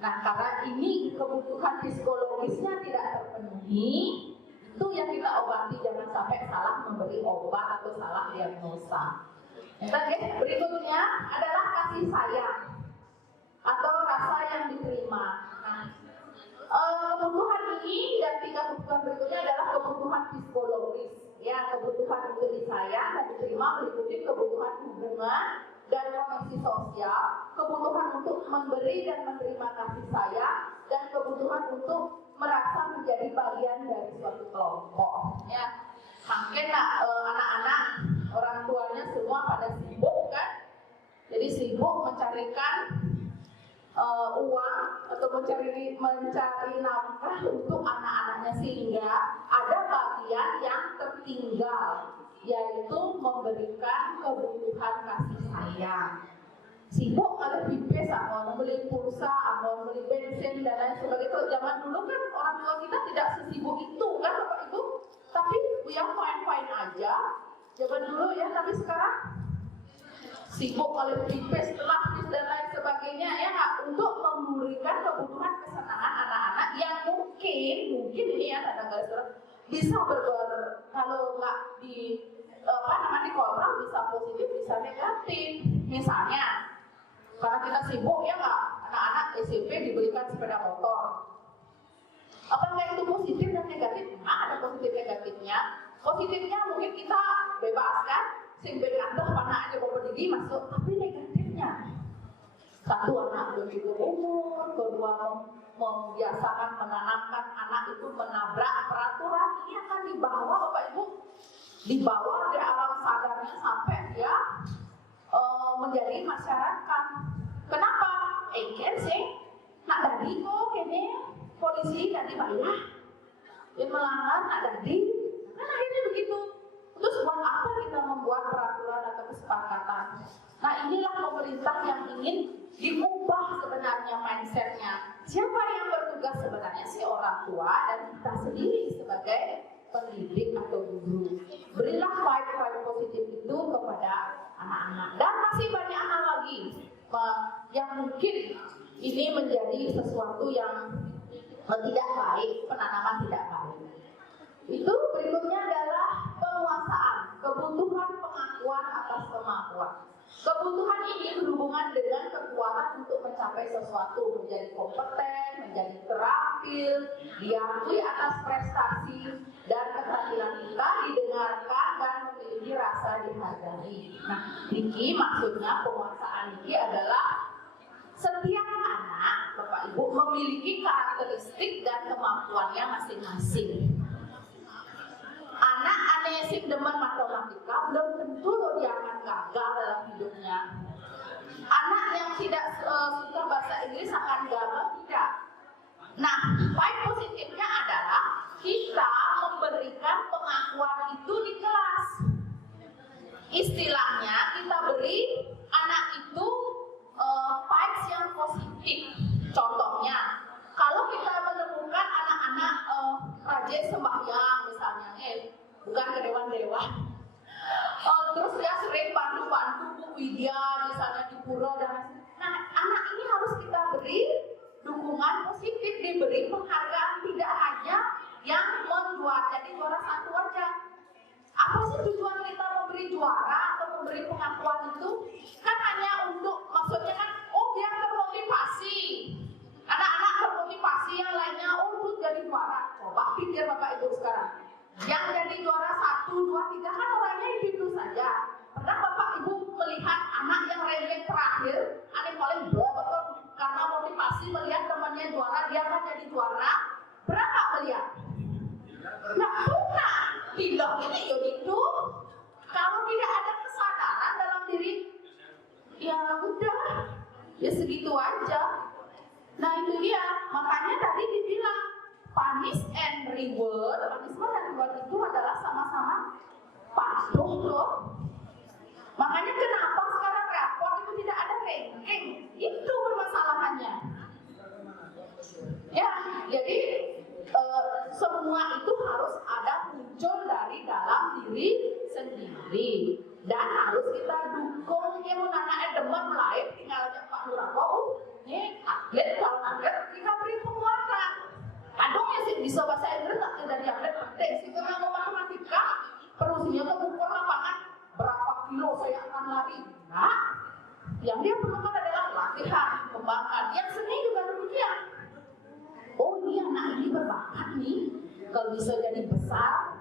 Nah karena ini kebutuhan psikologisnya tidak terpenuhi, itu yang kita obati, jangan sampai salah memberi obat atau salah diagnosa. Oke, berikutnya adalah kasih sayang atau rasa yang diterima. Nah, kebutuhan ini dan 3 kebutuhan berikutnya adalah kebutuhan psikologis. Ya, kebutuhan untuk disayang dan diterima meliputi kebutuhan hubungan dan koneksi sosial, kebutuhan untuk memberi dan menerima kasih sayang, dan kebutuhan untuk merasa menjadi bagian dari suatu kelompok. Ya, mungkin anak-anak orang tuanya semua pada sibuk kan, jadi sibuk mencarikan uang atau mencari nafkah untuk anak-anaknya, sehingga ada bagian yang tertinggal, yaitu memberikan kebutuhan kasih sayang. Sibuk ada pipes, mau beli pulsa, mau beli bensin dan lain sebagainya. Zaman dulu kan orang tua kita tidak sesibuk itu kan Bapak Ibu, tapi yang fine-fine aja zaman dulu ya, tapi sekarang sibuk oleh pipes, telapis dan lain sebagainya ya, untuk memberikan kebutuhan kesenangan anak-anak yang mungkin ini ya kadang-kadang bisa kalau nggak dikontrol bisa positif bisa negatif. Misalnya karena kita sibuk ya nggak, anak-anak SMP diberikan sepeda motor. Apakah itu positif dan negatif? Nah, ada positif negatifnya. Positifnya mungkin kita bebaskan simpen kantor anak aja mau pergi masuk, tapi negatifnya satu, anak belum cukup umur, kedua membiasakan menanamkan anak itu menabrak peraturan. Ini akan dibawa Bapak Ibu, dibawa dari alam sadarnya sampai dia menjadi masyarakat. Kenapa? Kan sih nak dadi kok kene polisi tadi bayar dia melanggar nak dadi kan akhirnya begitu. Terus buat apa kita membuat peraturan atau kesepakatan? Nah, inilah pemerintah yang ingin diubah sebenarnya mindsetnya. Siapa yang bertugas sebenarnya? Si orang tua dan kita sendiri sebagai pendidik atau guru. Berilah vibe positif itu kepada anak-anak. Dan masih banyak hal lagi yang mungkin ini menjadi sesuatu yang tidak baik, penanaman tidak baik. Itu berikutnya adalah penguasaan, kebutuhan pengakuan atas kemampuan. Kebutuhan ini berhubungan dengan kekuatan untuk mencapai sesuatu, menjadi kompeten, menjadi terampil, diakui atas prestasi, dan keterampilan kita didengarkan dan memiliki rasa dihargai. Nah, Niki maksudnya penguasaan Niki adalah setiap anak, Bapak Ibu, memiliki karakteristik dan kemampuannya masing-masing. Anak anesim demen matematika belum tentu loh dia akan gagal dalam hidupnya. Anak yang tidak suka bahasa Inggris akan gagal, tidak. Nah, poin positifnya adalah kita memberikan pengakuan itu di kelas. Istilahnya kita beri anak itu vibes yang positif. Contohnya, kalau kita menemukan anak-anak rajin sembahyang misalnya, bukan ke dewan-dewan, terus dia sering bantu-bantu Bu Widya misalnya di pura dan lain-lain. Nah, anak ini harus kita beri dukungan positif, diberi penghargaan, tidak hanya yang menjuara, jadi juara satu aja. Apa sih tujuan kita memberi juara atau memberi pengakuan itu? Kan hanya untuk, maksudnya kan, biar termotivasi. Anak-anak termotivasi, yang lainnya untuk jadi juara. Coba pikir Bapak Ibu sekarang, yang jadi juara 1, 2, 3 kan orangnya itu saja. Pernah Bapak Ibu melihat anak yang ranking terakhir, anak paling betul karena motivasi melihat temannya juara, dia akan jadi juara? Pernah nggak melihat? Nggak pernah. Tidak ini itu. Kalau tidak ada kesadaran dalam diri, ya udah, ya segitu aja. Nah itu dia, makanya tadi dibilang punish and reward. Punishment dan reward itu adalah sama-sama patuh loh. Makanya kenapa sekarang raport itu tidak ada ranking, itu permasalahannya. Ya, jadi semua itu harus ada muncul dari dalam diri sendiri dan harus kita dukung. Ya mau anak demen lain tinggal aja Pak Nurabo. Ini atlet, kalau atlet kita beri penguatan. Kadang ya sih bisa bahasa Inggris tak dari atlet penting. Sih karena mau matematika, perusinya mengukur lapangan berapa kilo saya akan lari. Nah, yang dia perlukan adalah latihan, kembangkan. Yang seni juga demikian. Oh, ini anak ini berbakat nih. Kalau bisa jadi besar,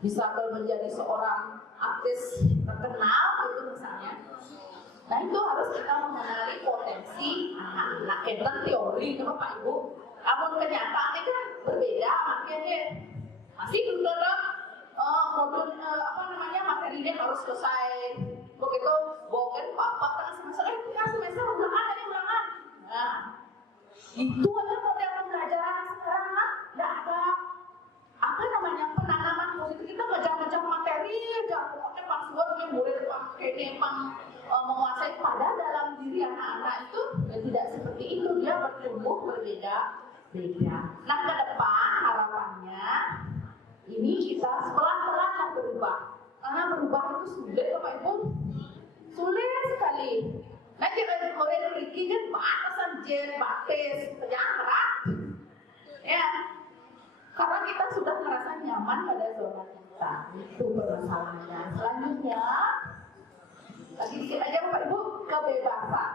bisa kalau menjadi seorang artis terkenal itu misalnya. Nah, itu harus kita mengenali potensi anak-anak. Tentang teori itu Bapak Ibu. Namun kenyataannya kan berbeda, makanya masih belum dalam modul materinya harus selesai. Begitu boken Pak tengah semester, semester ulangan. Nah, itu aja model pembelajaran sekarang kan nggak ada penanaman positif. Kita ngejar materi aja, pokoknya password yang murid pakai menguasai. Padahal dalam diri anak-anak itu tidak seperti itu, dia bertumbuh berbeda. Nah, ke depan harapannya ini kita pelan-pelan berubah. Karena berubah itu sulit Bapak Ibu, sulit sekali. Nah, kita murid memiliki kan batasan batis yang berat. Ya, karena kita sudah merasa nyaman pada zona kita, itu permasalahannya. Selanjutnya, lagi sedikit aja Bapak Ibu, kebebasan.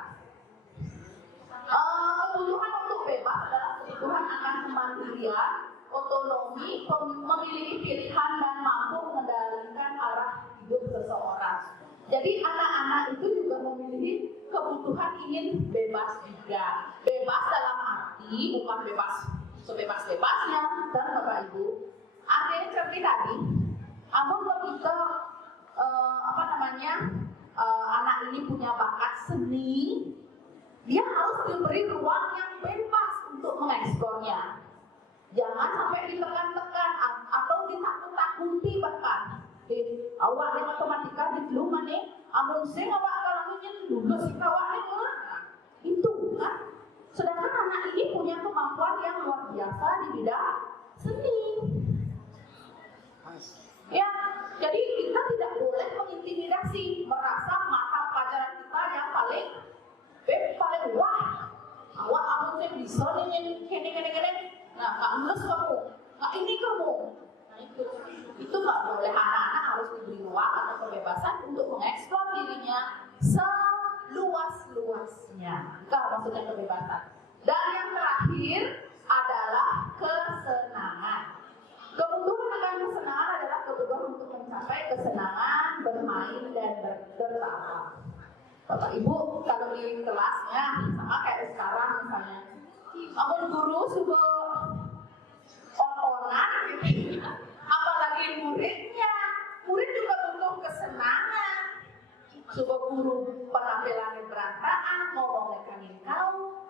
Kebutuhan untuk bebas adalah kebutuhan akan kemandirian, otonomi, memiliki pilihan dan mampu mengendalikan arah hidup seseorang. Jadi anak-anak itu juga memiliki kebutuhan ingin bebas juga. Bebas dalam arti bukan bebas sebebas-bebasnya, dan Bapak Ibu. Artinya seperti tadi, namun begitu anak ini punya bakat seni, dia harus diberi ruang yang bebas untuk mengeksplornya. Jangan sampai ditekan-tekan atau ditakut-takuti bahkan. Awak yang matematika di rumah nih, amun sing awak kalau lulus awak nih, itu kan. Sedangkan anak ini punya kemampuan yang luar biasa di bidang seni. Ya, jadi kita tidak boleh mengintimidasi, merasa mata pelajaran kita yang paling wah. Awak amun bisa nih kene. Nah, nggak lulus kamu, nggak ini kamu. Nah, itu nggak boleh. Anak-anak harus diberi ruang atau kebebasan untuk mengeksplor dirinya seluas-luasnya. Itu maksudnya kebebasan. Dan yang terakhir adalah kesenangan. Kebutuhan akan kesenangan adalah kebutuhan untuk mencapai kesenangan, bermain dan bertawa. Bapak Ibu kalau di kelasnya sama kayak sekarang misalnya, amun guru suka on-onan gitu, apalagi muridnya. Murid juga butuh kesenangan. Suka guru penampilannya berantakan, ngomongnya kanin kau.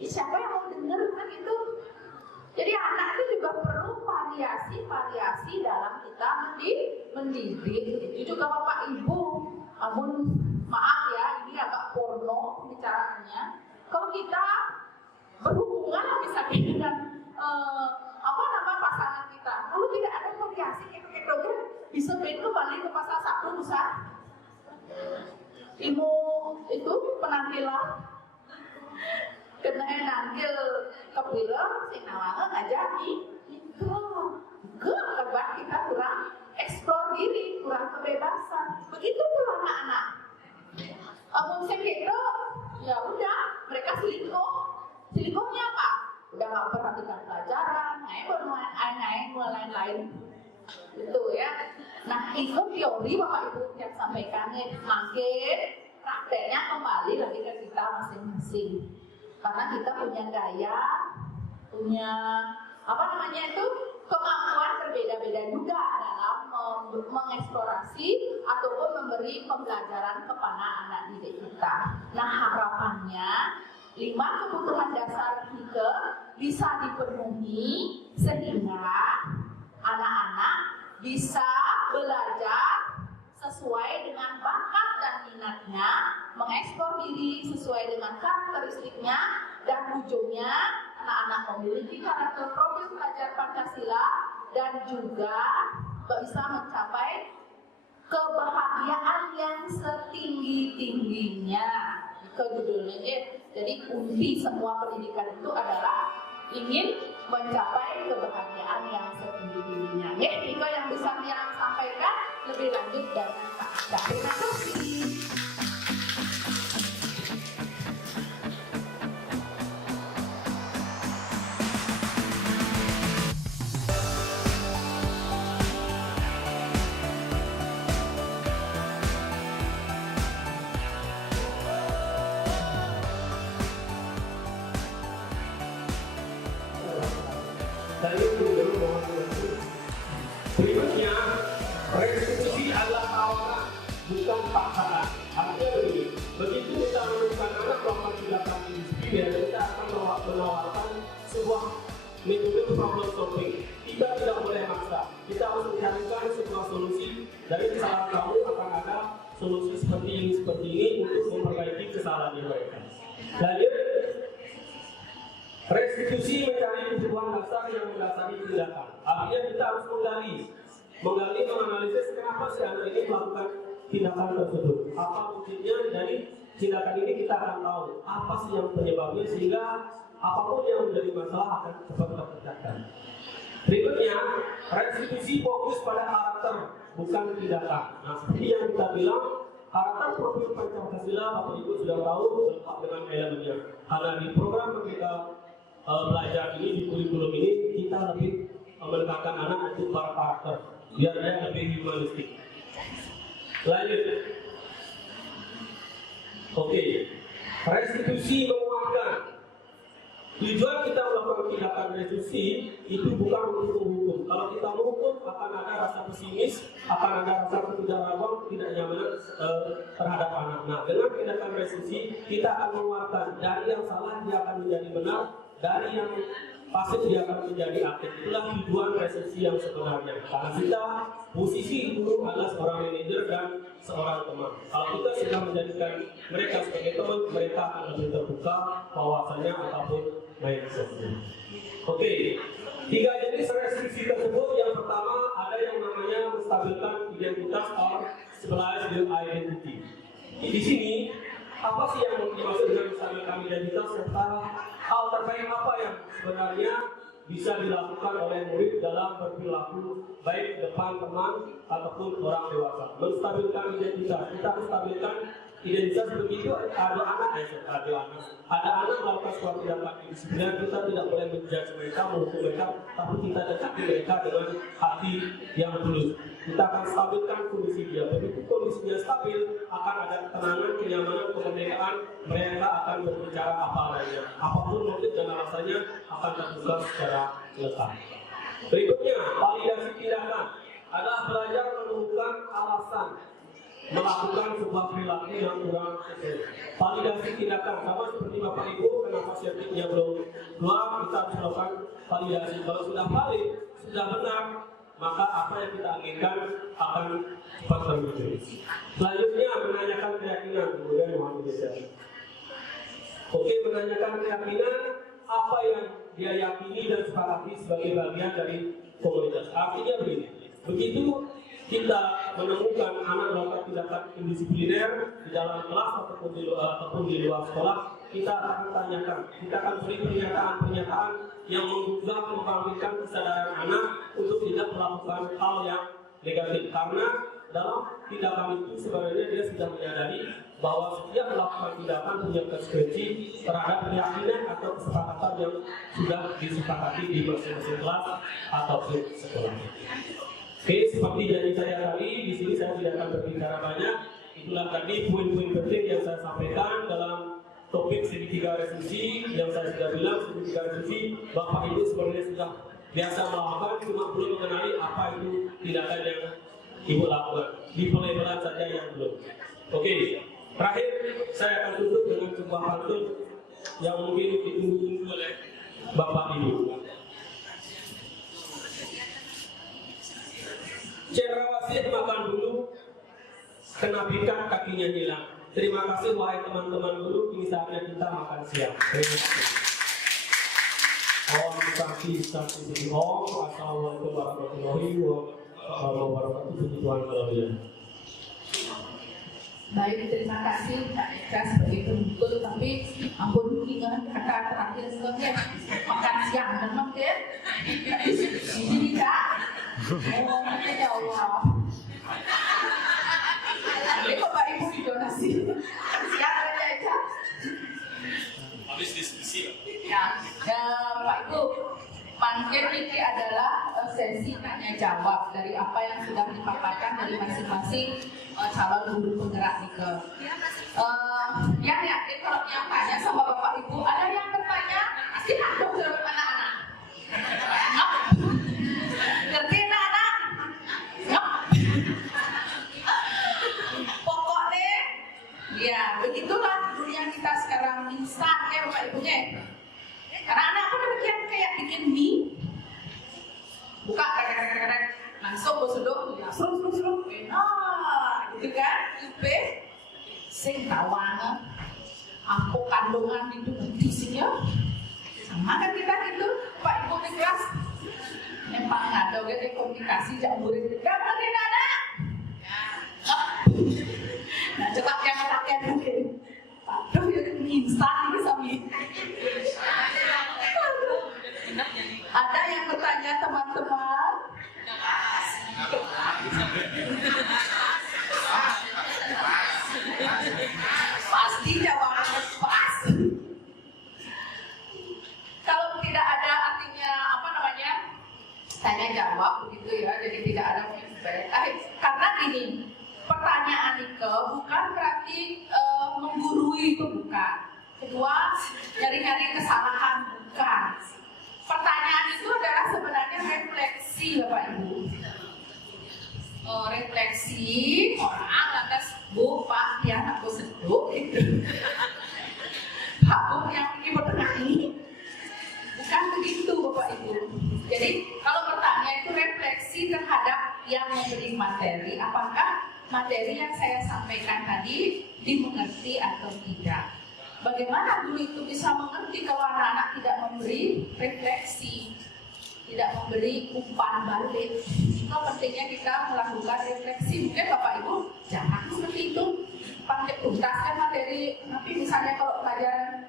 Siapa yang mau dengar kan itu? Jadi anak itu juga perlu variasi dalam kita mendidik. Itu juga Bapak Ibu. Amun maaf ya, ini agak porno pembicaraannya. Kalau kita berhubungan misalnya dengan pasangan kita, lalu tidak ada variasi, kita bisa main kembali ke pasal 1 bisa. Ilmu itu penampilan kena nangkil kebilang sing nawanga ngajaki itu kebat kita kurang eksplor diri, kurang kebebasan. Begitu pula anak-anak. Amun sing gitu, ya udah mereka selingkuhnya apa? Udah nggak perhatikan pelajaran, main lain-lain. Itu ya. Nah, itu teori Bapak Ibu yang sampaikan makin prakteknya kembali lagi ke kita masing-masing. Karena kita punya gaya, punya kemampuan berbeda-beda juga dalam mengeksplorasi ataupun memberi pembelajaran kepada anak didik kita. Nah, harapannya 5 kebutuhan dasar kita bisa dipenuhi sehingga anak-anak bisa belajar sesuai dengan bakat dan minatnya, mengeksplor diri sesuai dengan karakteristiknya, dan ujungnya anak-anak memiliki karakter profil pelajar Pancasila dan juga bisa mencapai kebahagiaan yang setinggi-tingginya. Itu judulnya. Jadi kunci semua pendidikan itu adalah ingin mencapai kebahagiaan yang setinggi-tingginya. Itu yang bisa saya sampaikan lebih lanjut dengan Pak. Terima kasih. ini guru mohon mengerti. Berikutnya, restitusi adalah tawaran, bukan paksaan. Artinya begini, begitu kita menemukan anak melakukan tindakan disiplin, kita akan menawarkan sebuah metode problem solving. Kita tidak boleh maksa. Kita harus mencarikan sebuah solusi. Dari kesalahan kamu akan ada solusi seperti ini untuk memperbaiki kesalahan mereka. Lanjut, restitusi mencari kebutuhan dasar yang mendasari tindakan. Artinya kita harus menggali, menganalisis kenapa si anak ini melakukan tindakan tersebut. Apa buktinya dari tindakan ini kita akan tahu apa sih yang penyebabnya sehingga apapun yang menjadi masalah akan cepat terpecahkan. Berikutnya, restitusi fokus pada karakter, bukan tindakan. Nah, seperti yang kita bilang, karakter profil Pancasila, Bapak Ibu sudah tahu lengkap dengan elemennya. Karena di program yang kita belajar ini, di kurikulum ini, kita lebih mendekatkan anak untuk para karakter, biar dia lebih humanistik. Lanjut. Oke, restitusi menguatkan. Tujuan kita melakukan tindakan restitusi itu bukan untuk menghukum. Kalau kita menghukum akan ada rasa pesimis, akan ada rasa ketidaknyamanan, tidak nyaman terhadap anak. Nah, dengan tindakan restitusi kita akan menguatkan. Dari yang salah dia akan menjadi benar, dari yang pasif dia akan menjadi aktif. Itulah tujuan restitusi yang sebenarnya. Karena kita posisi guru adalah seorang manajer dan seorang teman. Kalau kita sudah menjadikan mereka sebagai teman, mereka akan lebih terbuka wawasannya ataupun mindsetnya. Oke, 3 jenis restitusi tersebut. Yang pertama ada yang namanya menstabilkan identitas atau stabilize the identity. Di sini apa sih yang dimaksud dengan menstabilkan identitas serta hal terbaik apa yang sebenarnya bisa dilakukan oleh murid dalam berperilaku baik depan teman ataupun orang dewasa. Menstabilkan identitas, kita menstabilkan identitas begitu ada anak melakukan suatu tindakan indisipliner, kita tidak boleh menjudge mereka, menghukum mereka, tapi kita dekati mereka dengan hati yang tulus. Kita akan stabilkan kondisi dia. Begitu kondisinya stabil, akan ada ketenangan, kenyamanan, kemerdekaan. Mereka akan berbicara apa adanya. Apapun motif dan alasannya akan terbuka secara lengkap. Berikutnya, validasi tindakan adalah belajar menemukan alasan melakukan sebuah perilaku yang kurang sesuai. Validasi tindakan sama seperti Bapak Ibu, kenapa sertifikatnya belum keluar, kita harus melakukan validasi. Kalau sudah valid, sudah benar, maka apa yang kita inginkan akan cepat terwujud. Selanjutnya menanyakan keyakinan, kemudian mohon digeser. Oke, menanyakan keyakinan apa yang dia yakini dan sepakati sebagai bagian dari komunitas. Artinya begini, begitu kita menemukan anak melakukan tindakan indisipliner di dalam kelas ataupun di luar sekolah, kita akan tanyakan, kita akan beri pernyataan yang menggugah membangkitkan kesadaran anak untuk tidak melakukan hal yang negatif. Karena dalam tindakan itu sebenarnya dia sudah menyadari bahwa setiap melakukan tindakan punya konsekuensi terhadap keyakinan atau kesepakatan yang sudah disepakati di masing-masing kelas ataupun sekolah. Oke, seperti janji saya tadi, di sini saya tidak akan berbicara banyak. Itulah tadi poin-poin penting yang saya sampaikan dalam topik segitiga restitusi. Yang saya sudah bilang, segitiga restitusi, Bapak Ibu sebenarnya sudah biasa melakukan, cuma belum mengenali apa itu tindakan yang Ibu lakukan. Di pelabelan saja yang belum. Oke, terakhir saya akan tutup dengan sebuah pantun yang mungkin ditunggu-tunggu oleh Bapak Ibu. Cendrawasih makan dulu, kena pikat kakinya hilang. Terima kasih wahai teman-teman guru, ini saatnya kita makan siang. Terima kasih. Om Santi Om, Assalamualaikum warahmatullahi wabarakatuh. Puji Tuhan haleluya. Baik, terima kasih Kak Eka sebagai penutur, tapi ampun ingat kata terakhir sebenarnya makan siang memang ya di sini Kak. Oh, ya Allah. Ini Bapak Ibu donasi siang aja Eka. Habis diskusi. Ya, Pak Ibu, mungkin ini adalah sesi tanya jawab dari apa yang sudah dipaparkan dari masing-masing calon guru penggerak Nike. Yang yakin kalau yang tanya sama Bapak Ibu, ada yang bertanya, silahkan jawab anak-anak. gitu kan, UP sing tawana apa kandungan itu isinya sama kan kita gitu. Pak Ibu di kelas emang ada gitu komunikasi jak murid gak ngerti anak. Nah cetak yang rakyat mungkin aduh ya instan ini sami. Ada yang bertanya teman-teman? Pasti jawabannya pas. Kalau tidak ada artinya apa namanya tanya jawab begitu ya, jadi tidak ada feedback. Karena gini, pertanyaan itu bukan berarti menggurui, itu bukan. Kedua, nyari-nyari kesalahan bukan. Pertanyaan itu adalah sebenarnya refleksi Bapak Ibu. Refleksi orang lantas Bu, Pak, ya aku seduk gitu. Pak Bu yang ini bertengah ini bukan begitu Bapak Ibu. Jadi kalau bertanya itu refleksi terhadap yang memberi materi, apakah materi yang saya sampaikan tadi dimengerti atau tidak. Bagaimana guru itu bisa mengerti kalau anak-anak tidak memberi refleksi, tidak memberi umpan balik. Itu pentingnya kita melakukan refleksi. Mungkin Bapak Ibu jangan seperti itu, pakai tuntaskan materi. Tapi misalnya kalau pelajaran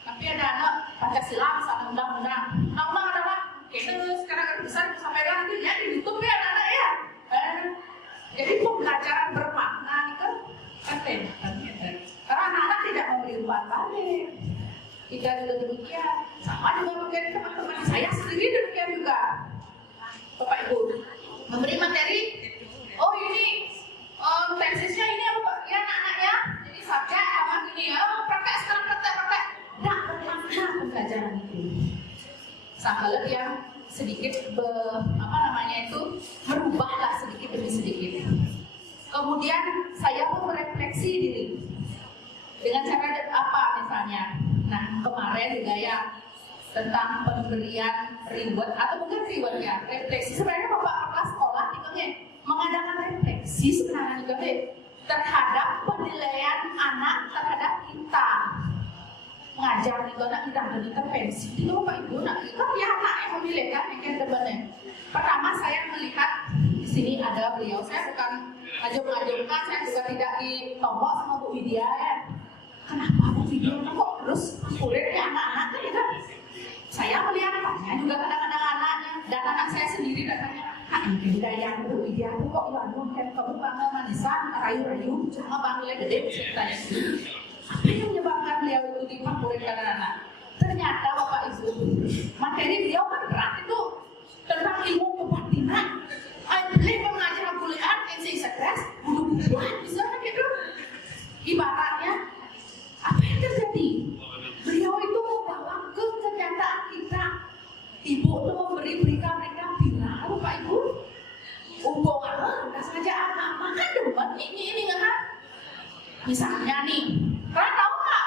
tapi ada anak Pancasila misalnya undang-undang adalah kita sekarang besar sampaikan itu ya di YouTube ya anak-anak ya. Jadi pembelajaran bermakna itu kan penting. Karena anak-anak tidak memberi umpan balik. Tidak juga demikian. Sama juga mungkin teman-teman saya sendiri demikian juga. Bapak Ibu memberi materi. Oh ini tesisnya ini apa ya anak-anak ya. Jadi subjek sama ini ya. Praktek sekarang praktek. Tidak bermakna pembelajaran itu. Sampai yang sedikit merubahlah sedikit demi sedikit. Kemudian saya pun merefleksi diri dengan cara apa misalnya. Nah kemarin juga ya tentang pemberian reward atau bukan reward ya, refleksi. Sebenarnya Bapak Kepala Sekolah itu mengadakan refleksi sebenarnya juga terhadap penilaian anak terhadap kita. Ngajar itu anak kita ada intervensi. Itu Bapak Ibu nak itu ya anak yang memilih kan yang depannya. Pertama saya melihat di sini ada beliau. Saya bukan ngajung-ngajungkan, saya juga tidak ditombok sama Bu Widya ya. Kenapa Bu Widya kok terus muridnya anak-anak kan ya kan? Saya melihat tanya juga kadang-kadang anaknya dan anak saya sendiri datanya. Tidak yang Bu Widya itu kok waduh kan kamu bangga manisan rayu-rayu cuma panggilnya gede ceritanya. Apa yang menyebabkan beliau itu dimuridkan anak-anak? Ternyata Bapak Ibu materi beliau kan berat itu tentang ilmu kebatinan. Beliau mengajar kuliah NC Sekres budu-buduan bisa kan gitu. Ibaratnya apa yang terjadi? Beliau itu membawa ke kenyataan kita. Ibu itu memberi berita-berita viral Bapak Ibu. Umpama nggak sengaja anak makan debat ini kan? Misalnya nih, kalian tahu nggak?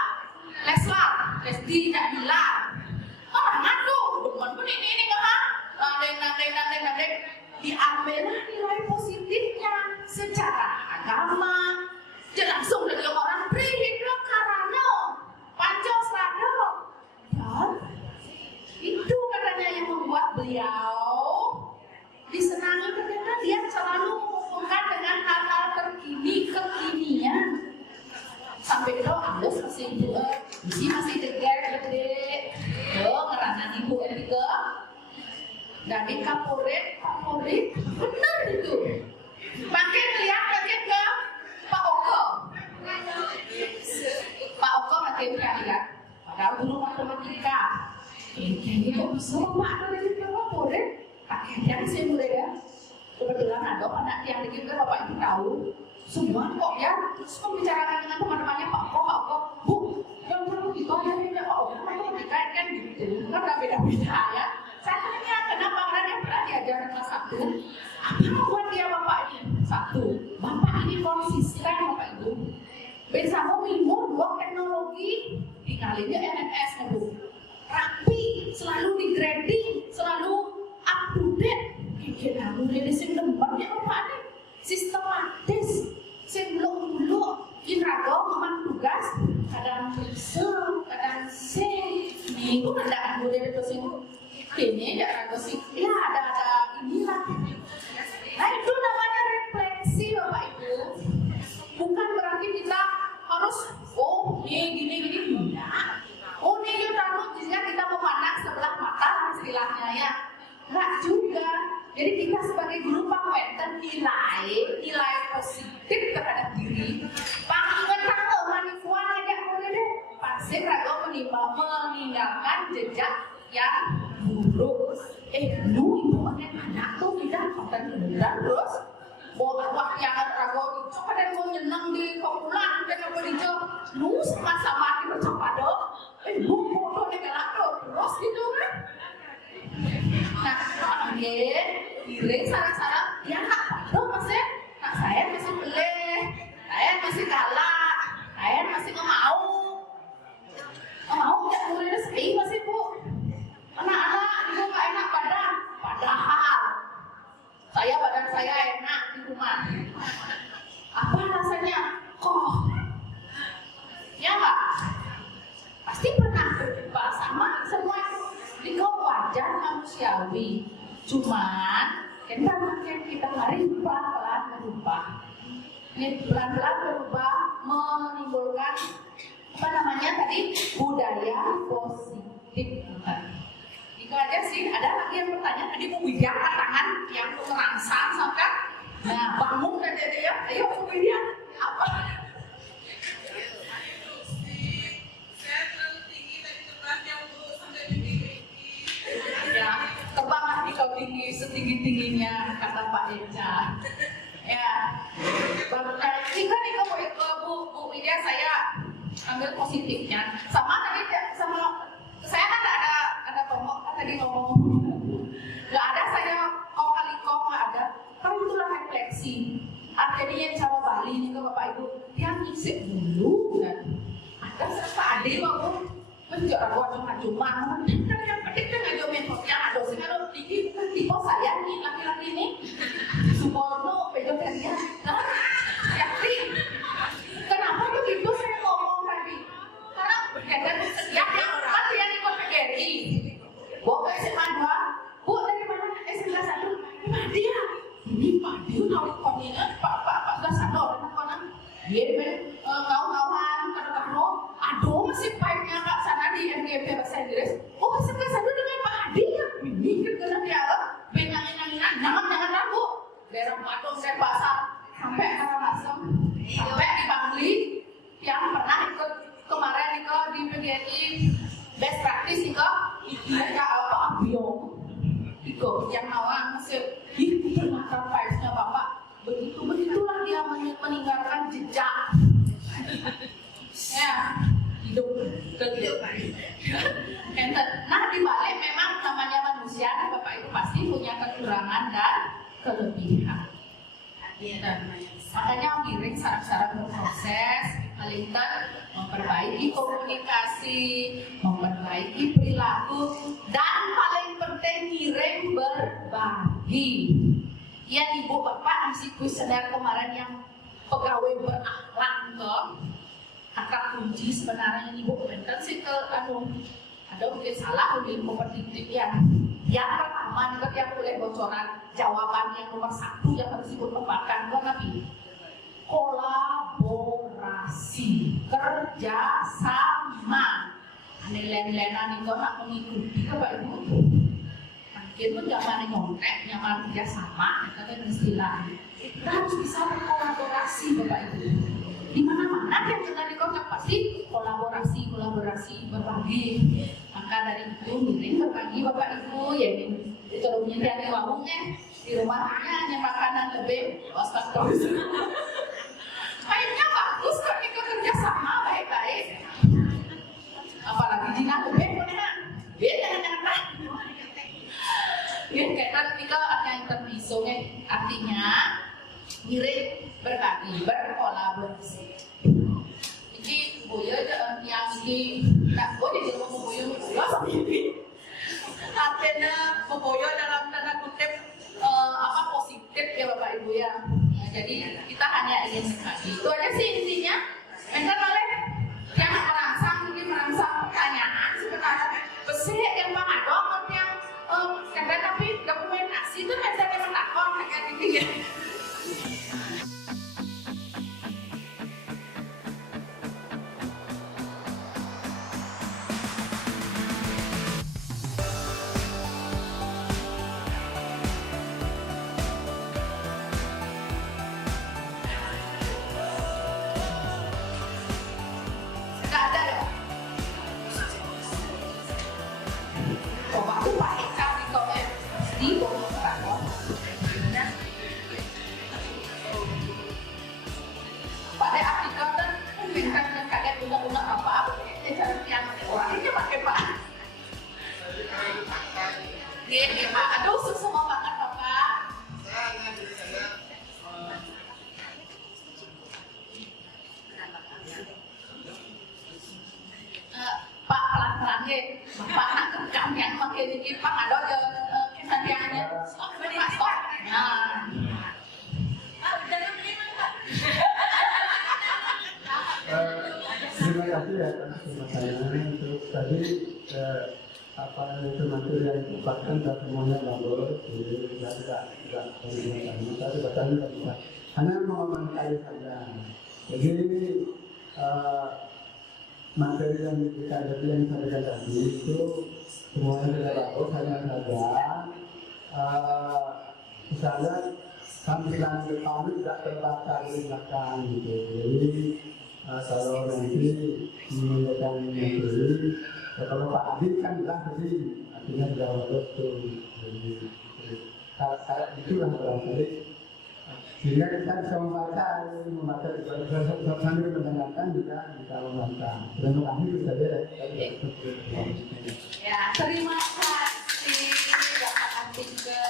Lesdi Nabila, orang tuh, debat pun ini kan? Nandeng. Diambillah nilai positifnya secara agama. Jangan langsung dari orang prihidra karano, pancosrado. Dan itu katanya yang membuat beliau disenangi karena dia selalu menghubungkan dengan hal-hal kekinian. Sampai itu halus masih isi masih gede, ngeranan ibu Etika. Dari kaporit, benar itu. Makin lihat makin ke Pak Oko. Pak Oko makin lihat. Padahal guru matematika. Ini kok bisa Pak dari kaporit? Akhirnya sih murid ya. Kebetulan ada anak yang dikit Bapak Ibu tahu. Semua kok ya. Terus membicarakan dengan teman-temannya Pak Oko. Bu, yang perlu itu ya Pak Oko matematika kan gitu. Kan udah beda-beda ya. Saya tanya kenapa orang yang pernah diajar kelas 1 apa membuat dia Bapak ini? 1, Bapak ini konsisten Bapak Ibu. Bisa mau minum buang teknologi tinggalinnya NMS Bu. Rapi, selalu di grading, selalu up to date. Kita udah di sini tempatnya Bapak ini sistematis. positif terhadap diri, pangingetan lo manipuan aja boleh deh. Pasti raga meninggalkan jejak yang buruk. Lu ibu anak tuh tidak konten terus bawa yang raga itu kadang mau nyenang di kopulan dan apa di jauh, lu sama-sama di bercapado, lu bodoh nih galak terus gitu kan. Nah, kira sarang-sarang, ya nak pado masih, nak saya masih beleh, saya masih galak, saya masih nggak mau nggak boleh rezeki masih bu, anak-anak juga nggak enak badan, padahal badan saya enak di rumah, apa rasanya kok, ya nggak, pasti pernah berjumpa sama semua itu wajar manusiawi, cuman kita mari pelan-pelan berubah. Ini pelan-pelan berubah menimbulkan apa namanya tadi budaya positif. Itu aja sih. Ada lagi yang bertanya tadi Bu Widya tangan yang merangsang sampai nah bangun dan ya ayo Bu Widya apa? Ya, terbanglah di kau tinggi setinggi-tingginya kata Pak Eja. Ya, jika nih Bu Widya saya ambil positifnya. Sama tadi sama saya kan ada pokok tadi ngomong nggak ada saya kali nggak ada. Kan itulah refleksi. Artinya cara Bali nih Bapak Ibu yang ngisi dulu kan. Ada serta adik aku menjadi orang cuma kan yang penting kan ngajomin yang ada sih kalau tipe saya nih laki-laki ini Suborno vegetarian yakin kenapa begitu saya ngomong tadi karena berkaitan yang pasti yang ikut PGRI bawa SMA 2 bu dari mana SMA 1 dia ini Pak dia tahu konnya Pak gak sadar kan dia kawan-kawan kadang-kadang aduh masih baiknya Kak sana di MGP bahasa Inggris oh SMA 1 dengan Pak Hadi ya ini kena dialog benangin-anginan jangan ragu daerah Patung dan Pasar sampai Karangasem sampai di Bangli yang pernah ikut kemarin ikut di PGRI best practice ikut mereka apa Abiong ikut yang awang masih bermakan vibes-nya Bapak begitulah dia meninggalkan jejak ya hidup kehidupan. Nah di balik memang namanya manusia Bapak Ibu pasti punya kekurangan dan kelebihan. Makanya miring sarang-sarang berproses, paling memperbaiki komunikasi, memperbaiki perilaku, dan paling penting miring berbagi. Ya Ibu Bapak mesti kuesioner kemarin yang pegawai berakhlak toh. Kata kunci sebenarnya Ibu komentar sih ke ada mungkin salah mungkin kompetitif yang pertama juga yang boleh bocoran jawaban yang nomor 1 yang harus Ibu tempatkan ke Nabi kolaborasi kerjasama lain-lainan itu nak mengikuti ke Pak Ibu mungkin pun zaman nyontek nyaman kerjasama kita istilah kita harus bisa berkolaborasi Bapak Ibu di mana-mana yang kita di kota pasti kolaborasi berbagi maka dari itu miring berbagi Bapak Ibu ya ini kalau nyediain warungnya di rumahnya hanya makanan lebih waspada mainnya bagus kok kita kerjasama baik-baik apalagi jika lebih benar dia jangan ya kaitan kita artinya intervisongnya artinya miring berbagi berkolaborasi ini boyo yang ini nak boleh jadi boyo artinya boyo dalam tanda kutip apa positif ya Bapak Ibu ya jadi kita hanya ingin berbagi itu aja sih intinya enten oleh yang merangsang pertanyaan sebenarnya besi yang mengadong yang kadang tapi dokumentasi itu enten yang menakon kayak gitu ya. kan kaget undang-undang apa yang orang ini pakai Pak. Iya Pak, aduh susah banget Bapak. Pak pelan-pelan ya, Pak nak rekam yang makin dikit Pak ada aja kesandiannya. Stop, Pak stop. Nah. Terima kasih ya atas pertanyaannya. Terus tadi apa itu materi yang diungkapkan dan semuanya bagus, jadi tidak terlihat. Tadi bacanya tidak hanya mengomentari saja. Jadi materi yang diberikan tadi yang disampaikan tadi itu semuanya tidak bagus, hanya saja misalnya tampilan depan tidak terbaca di belakang gitu. Jadi kalau nanti menggunakan materi, kalau Pak Adit kan bilang tadi artinya sudah bagus tuh. Jadi kayak itulah barangkali sehingga kita bisa membaca sambil mendengarkan juga bisa membaca. Terima kasih saja. Ya, terima kasih Bapak Atike.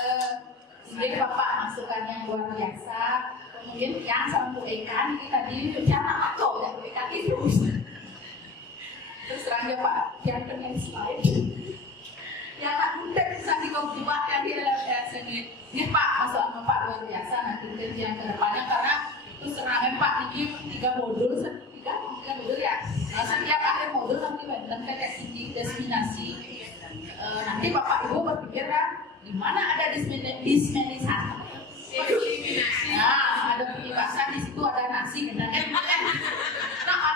Jadi Bapak masukan yang luar biasa. Mungkin yang sama Bu Eka ini tadi cara atau ya Bu Eka itu. Terus terang ya Pak, yang pengen slide. Yang tak mudah bisa dikomplimasi yang di dalam sini. Ini Pak, masukan Bapak luar biasa. Nanti mungkin yang kedepannya karena terus terang Pak ini 3 modul ya. Setiap akhir modul nanti benten kayak destinasi. Nanti Bapak Ibu berpikir kan, di mana ada dismenisasi? Nah, ada peribahasa di situ ada nasi, nah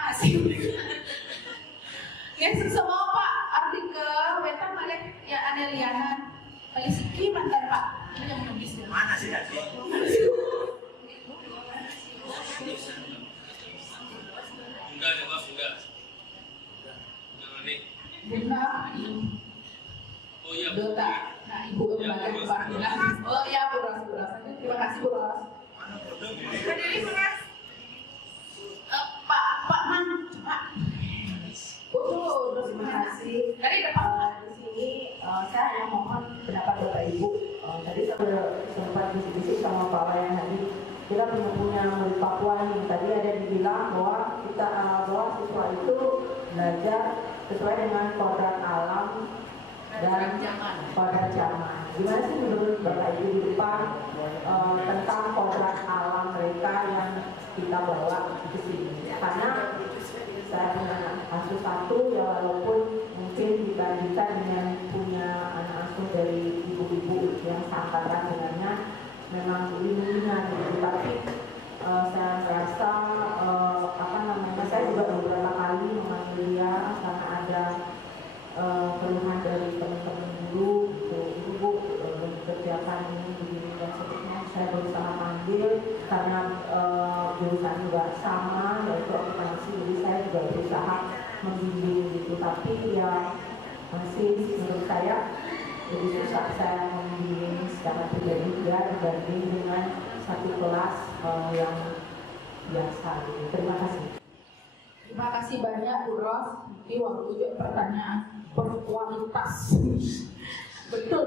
nasi. Ya semua Pak artikel wetan balik ya Aneliana balik siki mantan Pak ini yang menulis mana sih tadi? Enggak jawab enggak. Jangan nih. Bunda. Oh iya. Dota. Nah Ibu membaca Pak Bunda. Oh iya Bu Ros. Terima kasih Bu Ros. Berdiri Bu Ros. Pak Man. Pak. Terima kasih. Dari depan. Di sini saya hanya mohon pendapat Bapak Ibu. Tadi saya sempat diskusi sama Pak Wayan tadi. Kita punya murid Papua nih. Tadi ada dibilang bahwa kita bahwa siswa itu belajar sesuai dengan kodrat alam dan kodrat zaman. Gimana sih menurut Bapak Ibu di depan tentang kodrat alam mereka yang kita bawa ke sini? Karena saya punya asuh satu ya walaupun mungkin dibandingkan dengan punya anak asuh dari ibu-ibu yang seangkatan dengannya memang bimbingan gitu. Tapi saya merasa saya juga beberapa kali memanggil dia karena ada keluhan dari teman-teman guru gitu, ibu kerjakan ini begini dan seterusnya. Saya berusaha manggil karena jurusan juga sama yaitu akuntansi, jadi saya juga berusaha membimbing gitu, tapi ya masih menurut saya lebih susah saya membimbing secara pribadi juga dibanding dengan satu kelas yang biasa gitu. Terima kasih. Terima kasih banyak Bu Ros. Ini waktu juga pertanyaan berkualitas. Betul.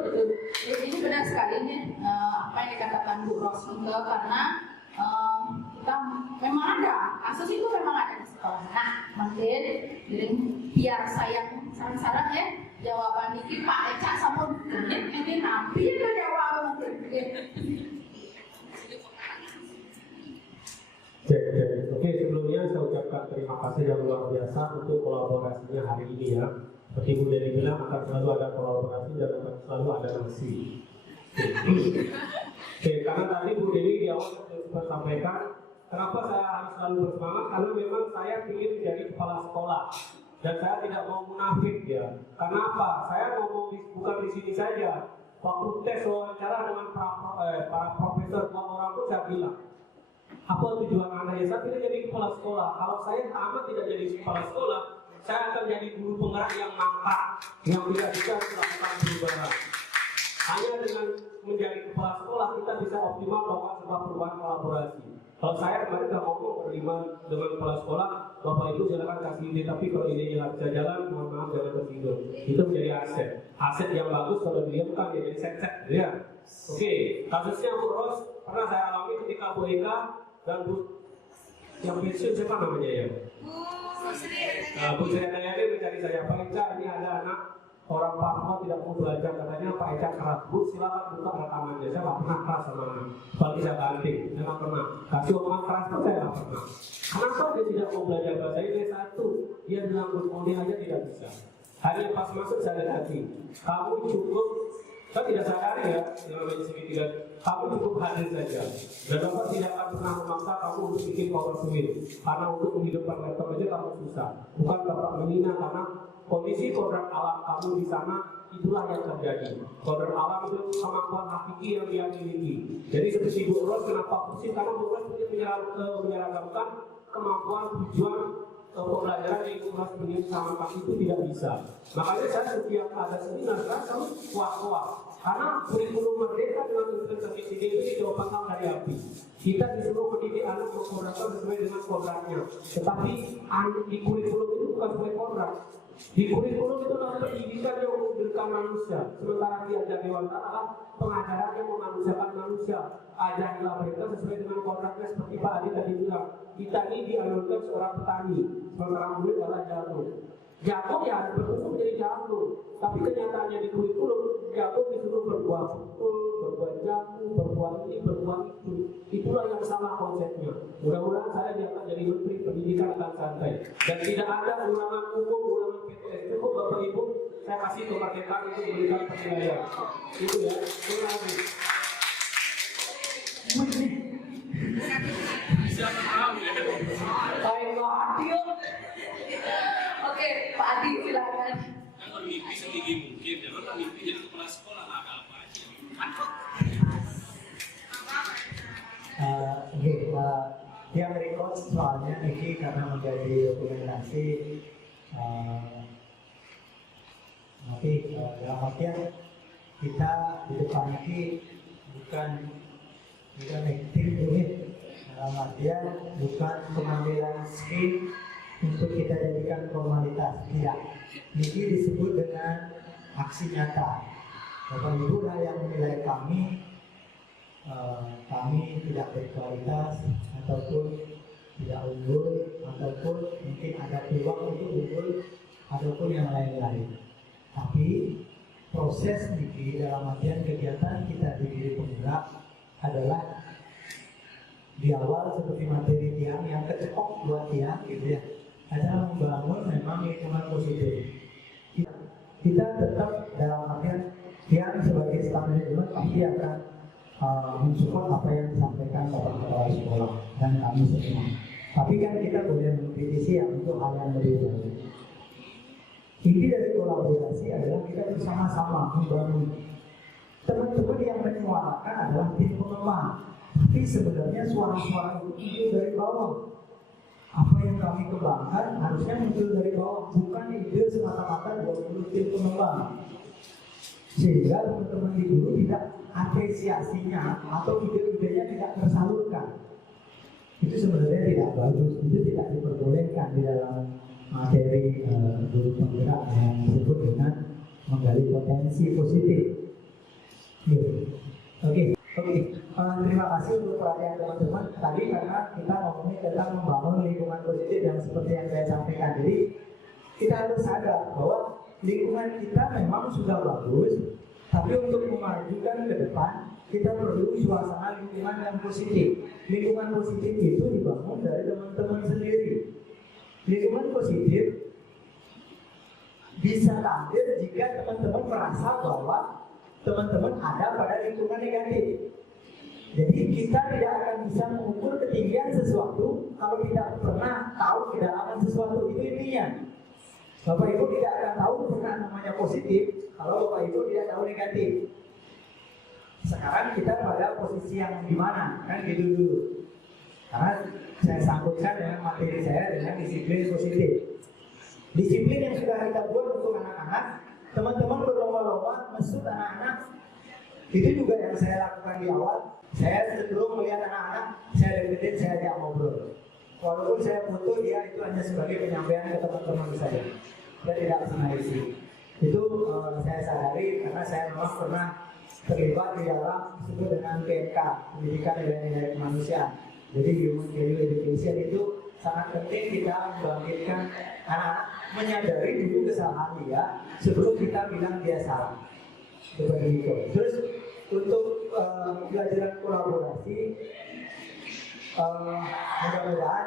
Ini benar sekali nih apa yang dikatakan Bu Ros karena kita memang ada kasus itu memang ada di sekolah. Nah, mungkin jadi biar saya sarang-sarang ya jawaban ini Pak Eca sama ini nabi itu jawab mungkin. Oke, sebelumnya saya ucapkan terima kasih yang luar biasa untuk kolaborasinya hari ini ya. Seperti Bu Deni bilang akan selalu ada kolaborasi dan akan selalu ada nasi. Oke, karena tadi Bu Deni di awal sempat sampaikan kenapa saya harus selalu bersemangat, karena memang saya ingin menjadi kepala sekolah dan saya tidak mau munafik ya. Karena apa? Saya ngomong bukan di sini saja. Waktu tes wawancara dengan para profesor 2 orang pun saya bilang, apa tujuan Anda ya? Saya tidak jadi kepala sekolah. Kalau saya tamat tidak jadi kepala sekolah, saya akan jadi guru penggerak yang mantap, yang tidak bisa melakukan perubahan. Hanya dengan menjadi kepala sekolah kita bisa optimal melakukan sebuah perubahan kolaborasi. Kalau saya kemarin nggak ngomong berlima dengan kepala sekolah, Bapak Ibu silakan kasih ide, tapi kalau idenya nggak bisa jalan, mohon maaf jangan tersinggung. Itu menjadi aset. Aset yang bagus kalau didiamkan jadi set-set, ya. Oke, kasusnya Bu Ros pernah saya alami ketika Bu Eka dan Bu yang pensiun siapa namanya ya? Bu Sri Handayani mencari saya, Pak Eca ini ada anak orang Papua tidak mau belajar, katanya Pak Eca keras. Bu silakan buka rekamannya, saya nggak pernah keras sama anak. Bagi saya ganti, saya nggak pernah. Kasih omongan keras pun saya nggak pernah. Kenapa dia tidak mau belajar bahasa Inggris? Satu, dia bilang berkode aja tidak bisa. Hanya pas masuk saya dekati, kamu cukup, saya tidak sadari ya, namanya segitiga, kamu cukup hadir saja. Dan Bapak tidak akan pernah memaksa kamu untuk bikin PowerPoint, karena untuk menghidupkan laptop aja kamu susah. Bukan Bapak menghina, karena kondisi kodrat alam kamu di sana, itulah yang terjadi. Kodrat alam itu kemampuan hakiki yang dia miliki. Jadi seperti Bu Ros, kenapa pusing? Karena Bu Ros menyeragamkan kemampuan tujuan pembelajaran yang kelas menit sama Pak itu tidak bisa. Makanya saya setiap ada seminar saya selalu kuat-kuat. Karena kurikulum merdeka dengan investasi ini itu ditopang dari api. Kita disuruh mendidik anak memprogrammkan sesuai dengan kodratnya. Tetapi di kurikulum itu bukan sesuai kodrat. Di kurikulum itu adalah pendidikan yang memberikan manusia. Sementara diajar dewantara pengajaran yang memanusiakan manusia. Ajarilah mereka sesuai dengan kodratnya seperti Pak Adi tadi bilang. Kita ini dianurkan seorang petani. Sementara murid adalah jagung. Jagung ya bertumbuh menjadi jagung. Tapi kenyataannya di kurikulum jagung disuruh berbuah pukul, berbuah jagung, berbuah ini, berbuah itu. Itulah yang salah konsepnya. Mudah-mudahan saya diangkat jadi menteri pendidikan akan santai. Dan tidak ada ulangan umum, ulangan PTS. Cukup Bapak Ibu, saya kasih kemerdekaan untuk memberikan penilaian. Itu ya. Terima kasih. Siapa tahu ya? Oke, Pak Adi silakan. Kalau mimpi setinggi mungkin, jangan kan mimpi jadi kepala sekolah lah apa aja. Yang record soalnya ini karena menjadi dokumentasi. Nanti dalam artian kita di depan ini bukan acting ini, dalam artian bukan pengambilan skrip untuk kita jadikan formalitas, tidak. Ini disebut dengan aksi nyata. Bapak Ibu lah yang menilai kami tidak berkualitas ataupun tidak unggul ataupun mungkin ada peluang untuk unggul ataupun yang lain-lain. Tapi proses ini dalam artian kegiatan kita di diri penggerak adalah di awal seperti materi tiang yang kecekok buat tiang gitu ya, adalah membangun memang lingkungan positif. Kita tetap dalam artian tiang sebagai staf manajemen pasti akan mensupport apa yang disampaikan Bapak Kepala Sekolah dan kami semua. Tapi kan kita boleh mengkritisi ya untuk hal yang lebih jauh. Inti dari kolaborasi adalah kita bersama-sama membangun. Teman-teman yang menyuarakan adalah tim pengembang, tapi sebenarnya suara-suara itu muncul dari bawah. Apa yang kami kembangkan harusnya muncul dari bawah, bukan ide semata-mata 20 tim pengembang. Sehingga teman-teman di guru tidak apresiasinya atau ide-idenya tidak tersalurkan. Itu sebenarnya tidak bagus, itu tidak diperbolehkan di dalam materi guru penggerak yang disebut dengan menggali potensi positif. Oke. Terima kasih untuk perhatian teman-teman. Tadi karena kita ngomongin tentang membangun lingkungan positif yang seperti yang saya sampaikan. Jadi kita harus sadar bahwa lingkungan kita memang sudah bagus, tapi untuk memajukan ke depan kita perlu suasana lingkungan yang positif. Lingkungan positif itu dibangun dari teman-teman sendiri. Lingkungan positif bisa tampil jika teman-teman merasa bahwa teman-teman ada pada lingkungan negatif. Jadi kita tidak akan bisa mengukur ketinggian sesuatu kalau tidak pernah tahu kedalaman sesuatu. Itu intinya. Bapak Ibu tidak akan tahu pernah namanya positif kalau Bapak Ibu tidak tahu negatif. Sekarang kita pada posisi yang di mana? Kan gitu dulu. Karena saya sambutkan dengan materi saya dengan disiplin positif. Disiplin yang sudah kita buat untuk anak-anak, teman-teman berlomba-lomba mesut anak-anak. Itu juga yang saya lakukan di awal. Saya cenderung melihat anak-anak, saya menit saya ajak ngobrol. Walaupun saya foto dia itu hanya sebagai penyampaian ke teman-teman saya. Saya tidak pernah isi. Itu saya sadari karena saya memang pernah terlibat di dalam disebut dengan PNK, pendidikan nilai-nilai kemanusiaan. Jadi human value education itu sangat penting kita membangkitkan anak-anak menyadari dulu kesalahan dia sebelum kita bilang dia salah. Seperti itu. Terus untuk pelajaran kolaborasi, mudah-mudahan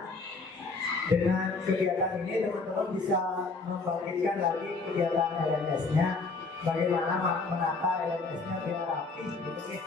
dengan kegiatan ini teman-teman bisa membangkitkan lagi kegiatan LMS-nya, bagaimana menata LMS-nya biar rapi gitu nih.